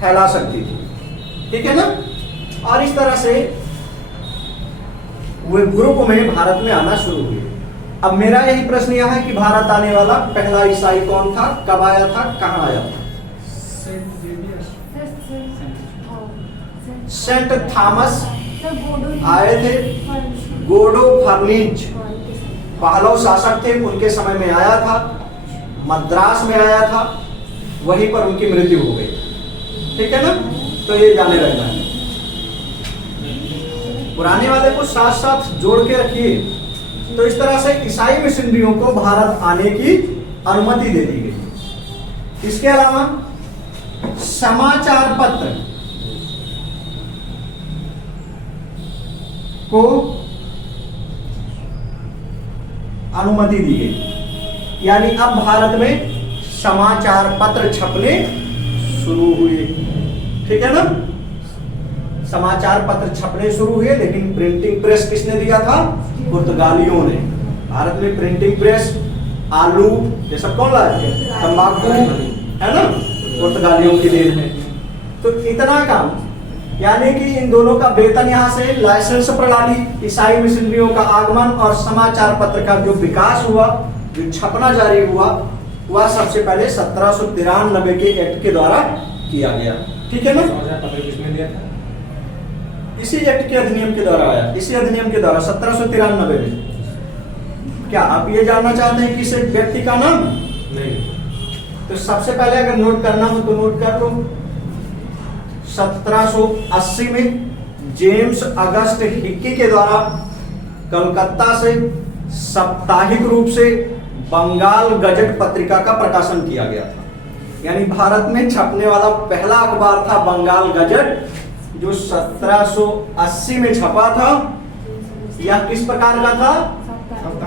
फैला सकती थी। ठीक है ना? और इस तरह से वे ग्रुप में भारत में आना शुरू हुए। अब मेरा यही प्रश्न यह है कि भारत आने वाला पहला ईसाई कौन था, कब आया था, कहां आया था? सेंट थॉमस आए थे। गोडो फर्निज पहलव शासक थे, उनके समय में आया था, मद्रास में आया था, वहीं पर उनकी मृत्यु हो गई। ठीक है ना? तो ये जाने रखना है, पुराने वाले को साथ साथ जोड़ के रखिए। तो इस तरह से ईसाई मिशनरियों को भारत आने की अनुमति दे दी गई। इसके अलावा समाचार पत्र को अनुमति दी गई, यानी अब भारत में समाचार पत्र छपने शुरू हुए। ठीक है ना? समाचार पत्र छपने शुरू हुए, लेकिन प्रिंटिंग प्रेस किसने दिया था? पुर्तगालियों ने। भारत में प्रिंटिंग प्रेस, आलू, ये सब कौन लाए? तंबाकू, है ना? पुर्तगालियों की देन है। तो इतना काम, यानी कि इन दोनों का वेतन यहां से, लाइसेंस प्रणाली, ईसाई मिशनरियों का आगमन और समाचार पत्र का जो विकास हुआ, जो छपना जारी हुआ, वह सबसे पहले 1793 के एक्ट के द्वारा किया गया। ठीक है ना? पत्र किसने दिया था? इसी एक्ट के अधिनियम के द्वारा आया, इसी अधिनियम के द्वारा 1793 में। क्या आप ये जानना चाहते हैं कि इस व्यक्ति का नाम? नहीं। तो सबसे पहले अगर नोट करना हो तो नोट कर लो। 1780 में जेम्स अगस्ट हिक्की के द्वारा कलकत्ता से साप्ताहिक रूप से बंगाल गजट पत्रिका का प्रकाशन किया गया था। यानी भारत में छपने वाला पहला अखबार था बंगाल गजट, जो 1780 में छपा था यह किस प्रकार का था?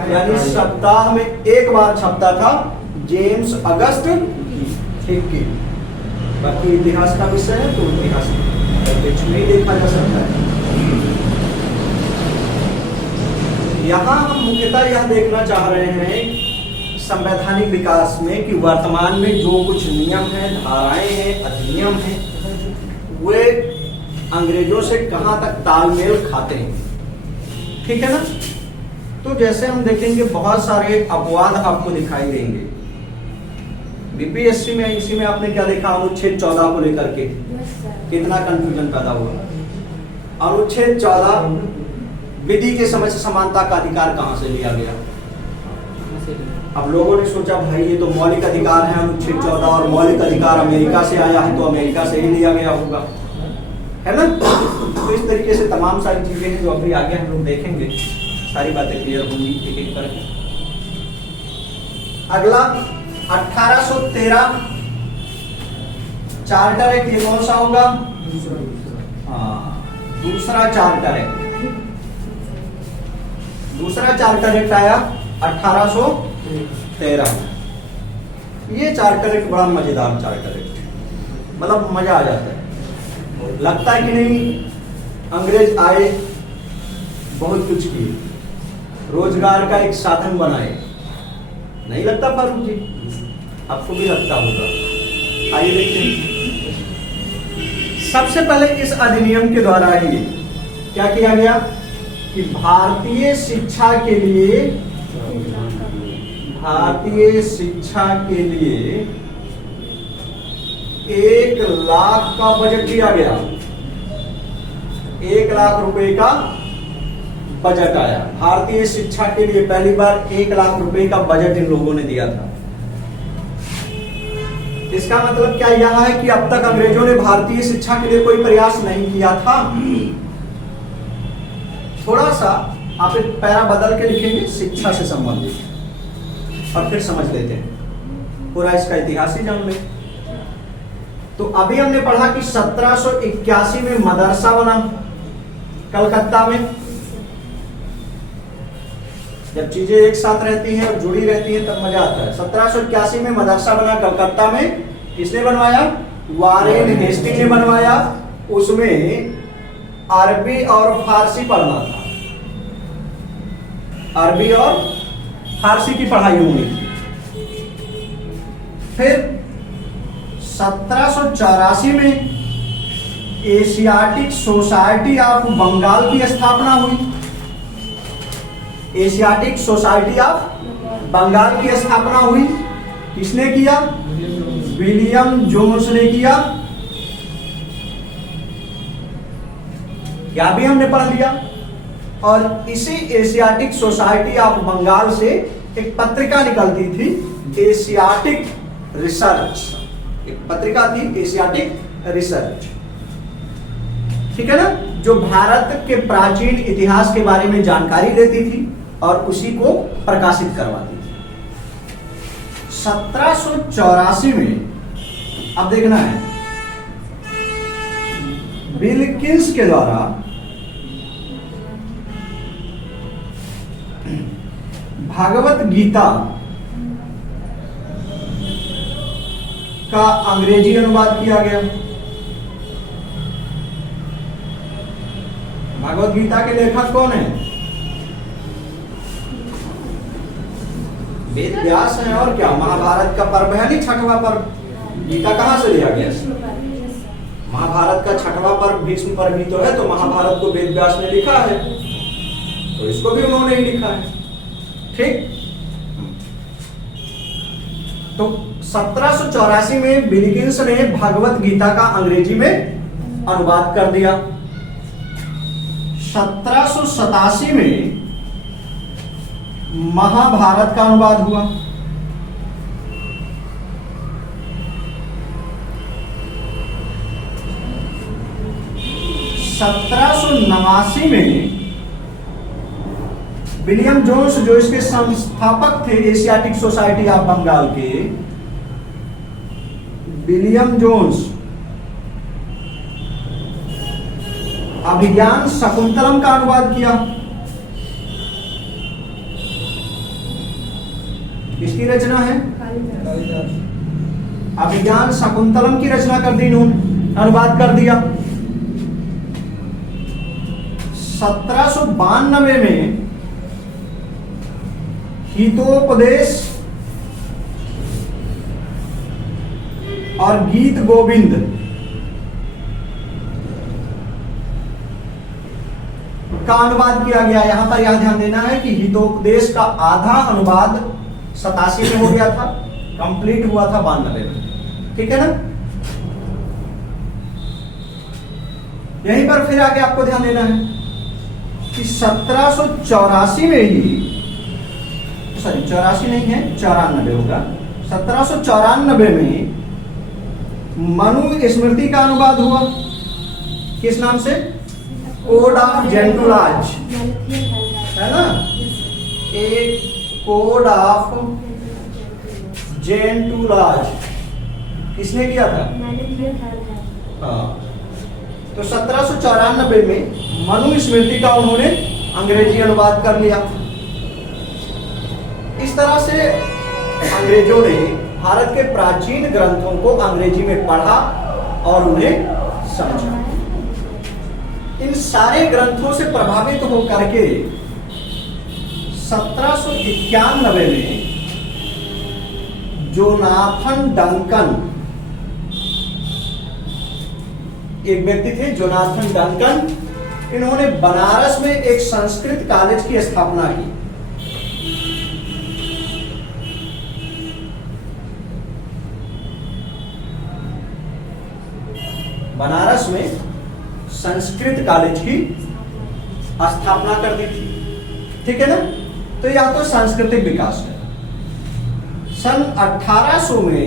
यानी सप्ताह में एक बार छपता था, जेम्स अगस्त हिक्की। बाकी इतिहास का विषय है तो इतिहास में ही देखा जा सकता है। यहाँ हम मुख्यतः यह देखना चाह रहे हैं संवैधानिक विकास में कि वर्तमान में जो कुछ नियम है, धाराएं हैं, अधिनियम हैं, वे अंग्रेजों से कहां तक तालमेल खाते हैं। ठीक है ना? तो जैसे हम देखेंगे बहुत सारे अपवाद आपको दिखाई देंगे। बीपीएससी में इसी में आपने क्या देखा? अनुच्छेद 14 को लेकर के कितना कंफ्यूजन पैदा हुआ। अनुच्छेद 14 विधि के समक्ष समानता का अधिकार कहां से लिया गया? अब लोगों ने सोचा भाई ये तो मौलिक अधिकार है अनुच्छेद 14, और मौलिक अधिकार अमेरिका से आया है तो अमेरिका से ही लिया गया होगा, है ना? तो इस तरीके से तमाम सारी चीजें हैं जो अभी आगे हम लोग देखेंगे, सारी बातें क्लियर होंगी एक एक करके। अगला 1813 चार्टर एक्ट, ये कौन सा होगा? दूसरा चार्टर एक्ट। दूसरा चार्टर एक्ट आया 1813। ये चार्टर एक्ट बड़ा मजेदार चार्टर एक्ट, मतलब मजा आ जाता है। लगता है कि नहीं अंग्रेज आए, बहुत कुछ किए, रोजगार का एक साधन बनाए, नहीं लगता फारूक जी? आपको भी लगता होगा। आइए देखते हैं। सबसे पहले इस अधिनियम के द्वारा ही क्या किया गया कि भारतीय शिक्षा के लिए 1 लाख का बजट दिया गया। 1 लाख रुपए का बजट आया भारतीय शिक्षा के लिए। पहली बार 1 लाख रुपए का बजट इन लोगों ने दिया था। इसका मतलब क्या यह है कि अब तक अंग्रेजों ने भारतीय शिक्षा के लिए कोई प्रयास नहीं किया था? थोड़ा सा आप एक पैरा बदल के लिखेंगे शिक्षा से संबंधित, और फिर समझ लेते हैं, पूरा इसका इतिहास ही जान ले। तो अभी हमने पढ़ा कि 1781 में मदरसा बना कलकत्ता में। जब चीजें एक साथ रहती हैं और जुड़ी रहती हैं तब मजा आता है। 1781 में मदरसा बना कलकत्ता में। किसने बनवाया? वारेन हेस्टिंग ने बनवाया। उसमें अरबी और फारसी पढ़ना था, अरबी और फारसी की पढ़ाई होनी थी। फिर 1784 में एशियाटिक सोसाइटी ऑफ बंगाल की स्थापना हुई। एशियाटिक सोसाइटी ऑफ बंगाल की स्थापना हुई। किसने किया? विलियम जोन्स ने किया। क्या भी हमने पढ़ लिया। और इसी एशियाटिक सोसाइटी ऑफ बंगाल से एक पत्रिका निकलती थी, एशियाटिक रिसर्च। एक पत्रिका थी एशियाटिक रिसर्च, ठीक है ना, जो भारत के प्राचीन इतिहास के बारे में जानकारी देती थी और उसी को प्रकाशित करवाती थी। 1784 में अब देखना है, विल्किंस के द्वारा भागवत गीता का अंग्रेजी अनुवाद किया गया। भागवत गीता के लेखक कौन है? वेद व्यास है। और क्या, महाभारत का पर्व है नहीं, छठवां पर्व। गीता कहां से लिया गया? महाभारत का छठवां पर्व भीष्म पर्व ही तो है, तो महाभारत को वेद व्यास ने लिखा है, तो इसको भी उन्होंने ही लिखा है। ठीक। तो 1784 में विल्किंस ने भगवत गीता का अंग्रेजी में अनुवाद कर दिया। 1787 में महाभारत का अनुवाद हुआ। 1789 में विलियम जोन्स, जो इसके संस्थापक थे एशियाटिक सोसाइटी ऑफ बंगाल के, विलियम जोन्स अभिज्ञान शकुंतलम का अनुवाद किया। किसकी रचना है? कालिदास। अभिज्ञान शाकुंतलम की रचना कर दी इन्होंने, अनुवाद कर दिया। 1792 में हितोपदेश और गीत गोविंद का अनुवाद किया गया। यहां पर यह ध्यान देना है कि हितोपदेश का आधा अनुवाद 87 में हो गया था, कंप्लीट हुआ था 92 में। ठीक है ना? यहीं पर फिर आगे आपको ध्यान देना है कि 1784 में ही, सॉरी 84 नहीं है, 94 होगा। 1794 में मनु स्मृति का अनुवाद हुआ। किस नाम से? कोड ऑफ जेंटुलाज, है ना? एक कोड ऑफ जेंटुलाज किसने किया था? हाँ। तो 1794 में मनु स्मृति का उन्होंने अंग्रेजी अनुवाद कर लिया। इस तरह से अंग्रेजों ने भारत के प्राचीन ग्रंथों को अंग्रेजी में पढ़ा और उन्हें समझा। इन सारे ग्रंथों से प्रभावित होकर के 1791 में जोनाथन डंकन, एक व्यक्ति थे जोनाथन डंकन, इन्होंने बनारस में एक संस्कृत कॉलेज की स्थापना की। बनारस में संस्कृत कॉलेज की स्थापना कर दी थी। ठीक है ना? तो यह तो सांस्कृतिक विकास है। सन 1800 में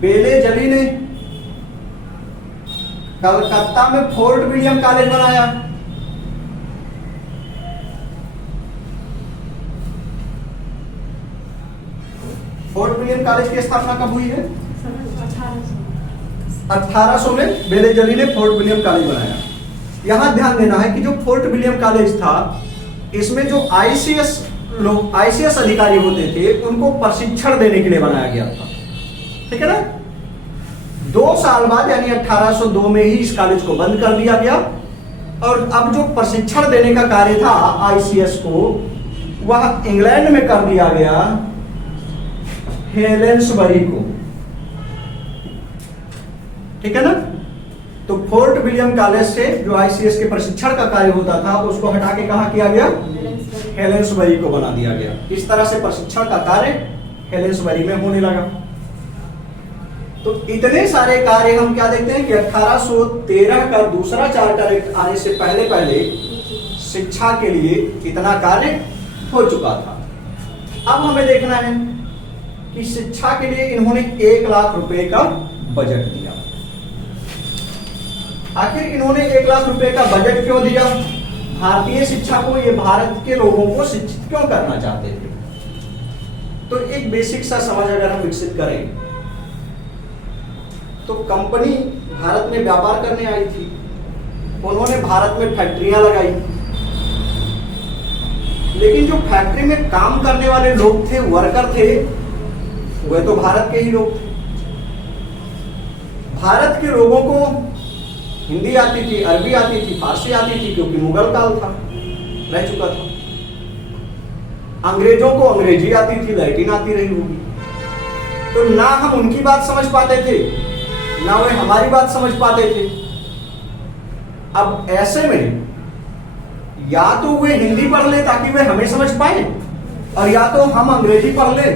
बेले जली ने कलकत्ता में फोर्ट विलियम कॉलेज बनाया। फोर्ट विलियम कॉलेज की स्थापना कब हुई है? 1800 में बेले जली ने फोर्ट विलियम कॉलेज बनाया। यहां ध्यान देना है कि जो फोर्ट विलियम कॉलेज था, इसमें जो आईसीएस अधिकारी होते थे उनको प्रशिक्षण देने के लिए बनाया गया था। ठीक है ना? 2 साल बाद यानी 1802 में ही इस कॉलेज को बंद कर दिया गया और अब जो प्रशिक्षण देने का कार्य था आईसीएस को, वह इंग्लैंड में कर दिया गया हेलेंसबरी को। ठीक है ना? तो फोर्ट विलियम कॉलेज से जो आईसीएस के प्रशिक्षण का कार्य होता था उसको हटा के कहा किया गया? हेलेंसबरी को बना दिया गया। इस तरह से प्रशिक्षण का कार्य हेलेंसबरी में होने लगा। तो इतने सारे कार्य हम क्या देखते हैं कि 1813 का दूसरा चार्टर एक्ट आने से पहले पहले शिक्षा के लिए इतना कार्य हो चुका था। अब हमें देखना है कि शिक्षा के लिए इन्होंने 1 लाख रुपए का बजट दिया। आखिर इन्होंने 1 लाख रुपए का बजट क्यों दिया? भारतीय शिक्षा को, ये भारत के लोगों को शिक्षित क्यों करना चाहते थे? तो एक बेसिक सा समझ अगर हम विकसित करें तो कंपनी भारत में व्यापार करने आई थी, उन्होंने भारत में फैक्ट्रियां लगाई, लेकिन जो फैक्ट्री में काम करने वाले लोग थे, वर्कर थे, वे तो भारत के ही लोग थे। भारत के लोगों को हिंदी आती थी, अरबी आती थी, फारसी आती थी, क्योंकि मुगल काल था, रह चुका था। अंग्रेजों को अंग्रेजी आती थी, लैटिन आती रही होगी। तो ना हम उनकी बात समझ पाते थे, ना वे हमारी बात समझ पाते थे। अब ऐसे में या तो वे हिंदी पढ़ ले ताकि वे हमें समझ पाए, और या तो हम अंग्रेजी पढ़ ले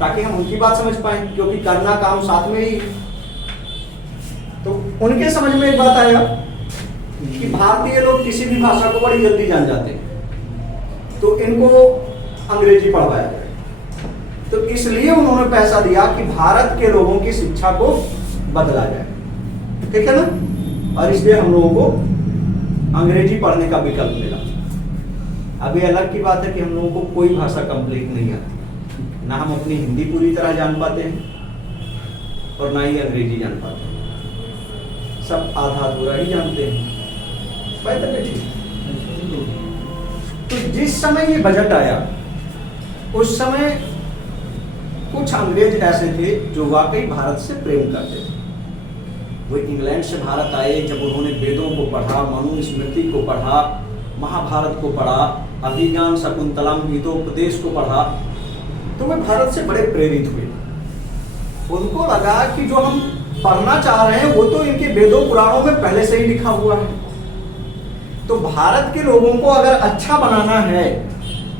ताकि हम उनकी बात समझ पाए, क्योंकि करना काम साथ में ही। तो उनके समझ में एक बात आया कि भारतीय लोग किसी भी भाषा को बड़ी जल्दी जान जाते हैं, तो इनको अंग्रेजी पढ़वाया जाए। तो इसलिए उन्होंने पैसा दिया कि भारत के लोगों की शिक्षा को बदला जाए। ठीक है ना? और इसलिए हम लोगों को अंग्रेजी पढ़ने का विकल्प मिला। अभी अलग की बात है कि हम लोगों को कोई भाषा कंप्लीट नहीं आती, ना हम अपनी हिंदी पूरी तरह जान पाते हैं और ना ही अंग्रेजी जान पाते हैं, सब आधा अधूरा ही जानते हैं। तो जिस समय ये बजट आया उस समय कुछ अंग्रेज ऐसे थे जो वाकई भारत से प्रेम करते थे। वो इंग्लैंड से भारत आए, जब उन्होंने वेदों को पढ़ा, मनुस्मृति को पढ़ा, महाभारत को पढ़ा, अभिज्ञान शकुंतलम गीतोपदेश को पढ़ा, तो वे भारत से बड़े प्रेरित हुए। उनको लगा कि जो हम पढ़ना चाह रहे हैं वो तो इनके वेदों पुराणों में पहले से ही लिखा हुआ है, तो भारत के लोगों को अगर अच्छा बनाना है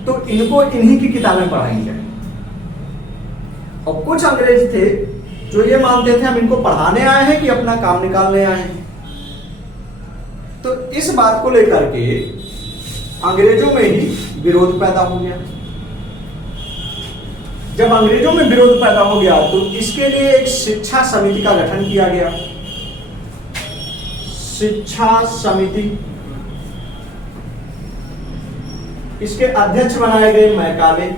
तो इनको इन्हीं की किताबें पढ़ाएंगे। और कुछ अंग्रेज थे जो ये मानते थे हम इनको पढ़ाने आए हैं कि अपना काम निकालने आए हैं। तो इस बात को लेकर के अंग्रेजों में ही विरोध पैदा हो गया। जब अंग्रेजों में विरोध पैदा हो गया तो इसके लिए एक शिक्षा समिति का गठन किया गया। शिक्षा समिति, इसके अध्यक्ष बनाए गए मैकाले।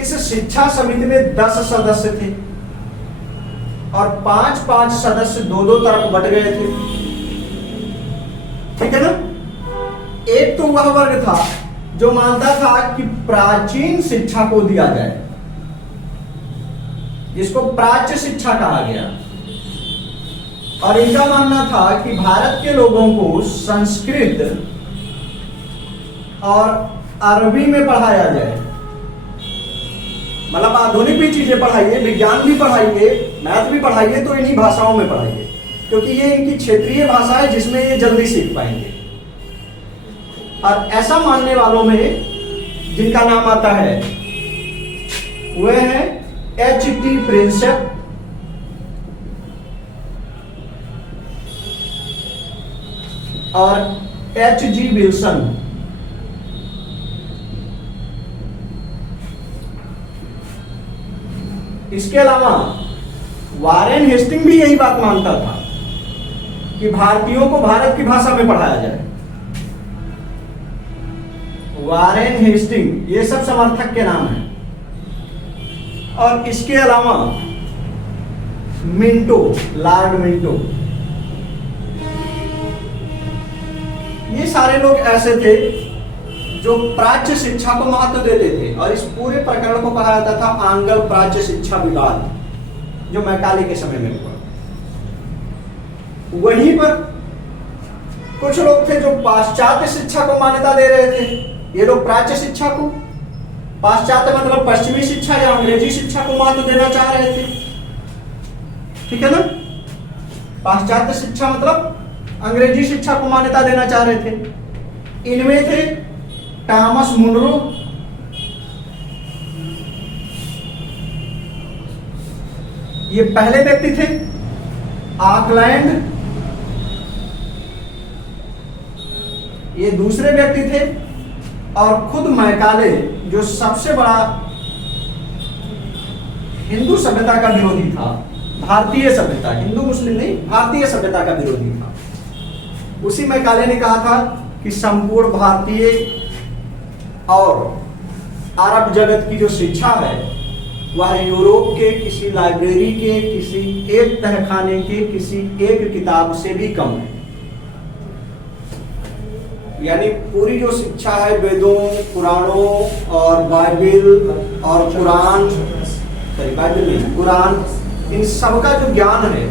इस शिक्षा समिति में 10 सदस्य थे और 5-5 सदस्य 2-2 तरफ बट गए थे। ठीक है ना। एक तो वह वर्ग था जो मानता था कि प्राचीन शिक्षा को दिया जाए, जिसको प्राच्य शिक्षा कहा गया, और इनका मानना था कि भारत के लोगों को संस्कृत और अरबी में पढ़ाया जाए, मतलब आधुनिक भी चीजें पढ़ाइए, विज्ञान भी पढ़ाइए, मैथ भी पढ़ाइए, तो इन्हीं भाषाओं में पढ़ाइए, क्योंकि ये इनकी क्षेत्रीय भाषा है जिसमें ये जल्दी सीख पाएंगे। और ऐसा मानने वालों में जिनका नाम आता है वह है H.T. प्रिंसेप, और H.G. विल्सन। इसके अलावा वारेन हेस्टिंग भी यही बात मानता था कि भारतीयों को भारत की भाषा में पढ़ाया जाए। वारेन हेस्टिंग, ये सब समर्थक के नाम हैं। और इसके अलावा मिंटो, लॉर्ड मिंटो, ये सारे लोग ऐसे थे जो प्राच्य शिक्षा को महत्व देते थे, और इस पूरे प्रकरण को कहा जाता था आंग्ल प्राच्य शिक्षा विवाद, जो मैकाले के समय में हुआ। वहीं पर कुछ लोग थे जो पाश्चात्य शिक्षा को मान्यता दे रहे थे। ये लोग प्राच्य शिक्षा को, पाश्चात्य मतलब पश्चिमी शिक्षा या अंग्रेजी शिक्षा को महत्व देना चाह रहे थे। ठीक है ना। पाश्चात्य शिक्षा मतलब अंग्रेजी शिक्षा को मान्यता देना चाह रहे थे। इनमें थे टॉमस मुनरो, ये पहले व्यक्ति थे। ऑकलैंड, ये दूसरे व्यक्ति थे। और खुद मैकाले, जो सबसे बड़ा हिंदू सभ्यता का विरोधी था, भारतीय सभ्यता, हिंदू मुस्लिम नहीं, भारतीय सभ्यता का विरोधी था। उसी मैकाले ने कहा था कि संपूर्ण भारतीय और अरब जगत की जो शिक्षा है वह यूरोप के किसी लाइब्रेरी के, किसी एक तहखाने के, किसी एक किताब से भी कम है। यानी पूरी जो शिक्षा है वेदों, पुराणों और बाइबिल और कुरान, सॉरी बाइबिल नहीं, कुरान, इन सब का जो ज्ञान है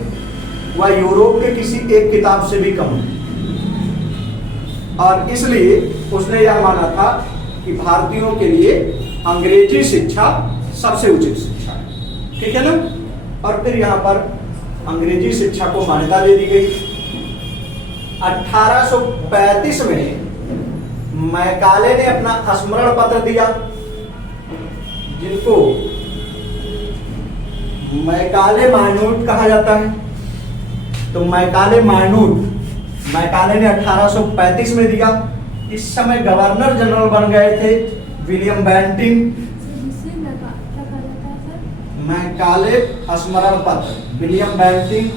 वह यूरोप के किसी एक किताब से भी कम है। और इसलिए उसने यह माना था कि भारतीयों के लिए अंग्रेजी शिक्षा सबसे उचित शिक्षा है। ठीक है ना। और फिर यहाँ पर अंग्रेजी शिक्षा को मान्यता दे दी गई। 1835 में मैकाले ने अपना स्मरण पत्र दिया, जिनको मैकाले माइनूट कहा जाता है। तो मैकाले माइनूट मैकाले ने 1835 में दिया। इस समय गवर्नर जनरल बन गए थे विलियम बेंटिंग। मैकाले स्मरण पत्र, विलियम बेंटिंग।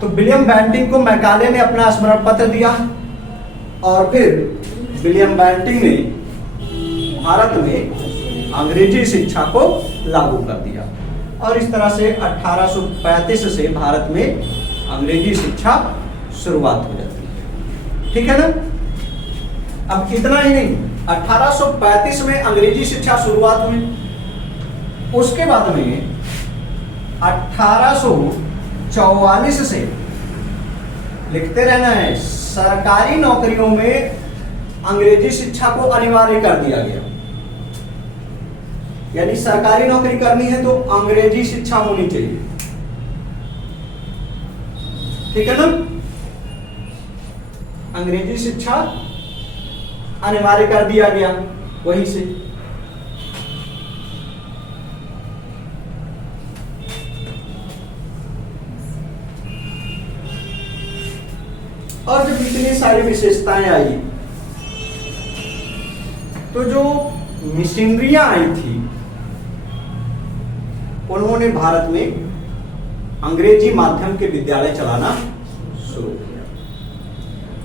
तो विलियम बेंटिंग को मैकाले ने अपना स्मरण पत्र दिया, और फिर विलियम बेंटिंग ने भारत में अंग्रेजी शिक्षा को लागू कर दिया। और इस तरह से 1835 से भारत में अंग्रेजी शिक्षा शुरुआत हो जाती है। ठीक है ना। अब इतना ही नहीं, 1835 में अंग्रेजी शिक्षा शुरुआत हुई। उसके बाद में 1844 से लिखते रहना है, सरकारी नौकरियों में अंग्रेजी शिक्षा को अनिवार्य कर दिया गया। यानी सरकारी नौकरी करनी है तो अंग्रेजी शिक्षा होनी चाहिए, ठीक है ना। अंग्रेजी शिक्षा अनिवार्य कर दिया गया वहीं से। और जब इतनी सारी विशेषताएं आई तो जो मिशनरियां आई थी उन्होंने भारत में अंग्रेजी माध्यम के विद्यालय चलाना शुरू किया।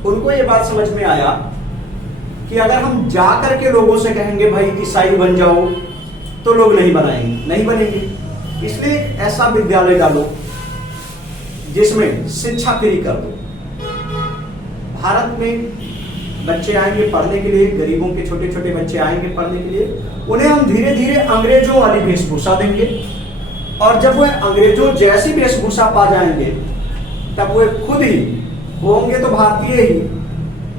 उनको ये बात समझ में आया कि अगर हम जाकर के लोगों से कहेंगे भाई ईसाई बन जाओ तो लोग नहीं बनेंगे। इसलिए ऐसा विद्यालय डालो जिसमें शिक्षा फ्री कर दो। भारत में बच्चे आएंगे पढ़ने के लिए, गरीबों के छोटे छोटे बच्चे आएंगे पढ़ने के लिए, उन्हें हम धीरे धीरे अंग्रेजों वाली वेशभूषा देंगे और जब वह अंग्रेजों जैसी वेशभूषा पा जाएंगे तब वे खुद ही होंगे तो भारतीय ही,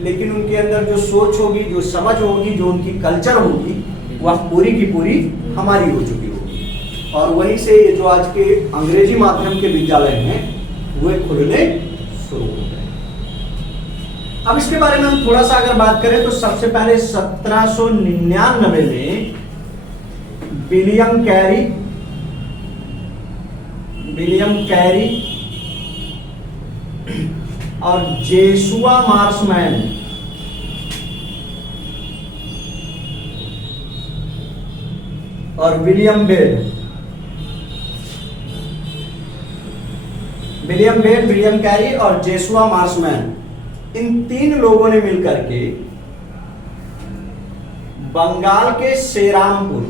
लेकिन उनके अंदर जो सोच होगी, जो समझ होगी, जो उनकी कल्चर होगी, वह पूरी की पूरी हमारी हो चुकी होगी। और वहीं से ये जो आज के अंग्रेजी माध्यम के विद्यालय हैं वे खुलने शुरू हो गए। अब इसके बारे में हम थोड़ा सा अगर बात करें तो सबसे पहले 1799 में विलियम कैरी और जेसुआ मार्शमैन और विलियम बेड, विलियम कैरी और जेसुआ मार्शमैन, इन 3 लोगों ने मिलकर के बंगाल के सेरामपुर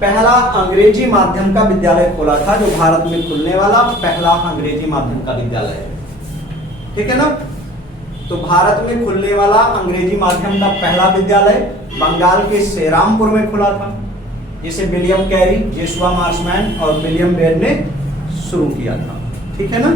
पहला अंग्रेजी माध्यम का विद्यालय खोला था, जो भारत में खुलने वाला पहला अंग्रेजी माध्यम का विद्यालय है, ठीक है ना। तो भारत में खुलने वाला अंग्रेजी माध्यम का पहला विद्यालय बंगाल के सेरामपुर में खुला था, जिसे विलियम कैरी, जेसुआ मार्शमैन और विलियम बेड ने शुरू किया था, ठीक है ना।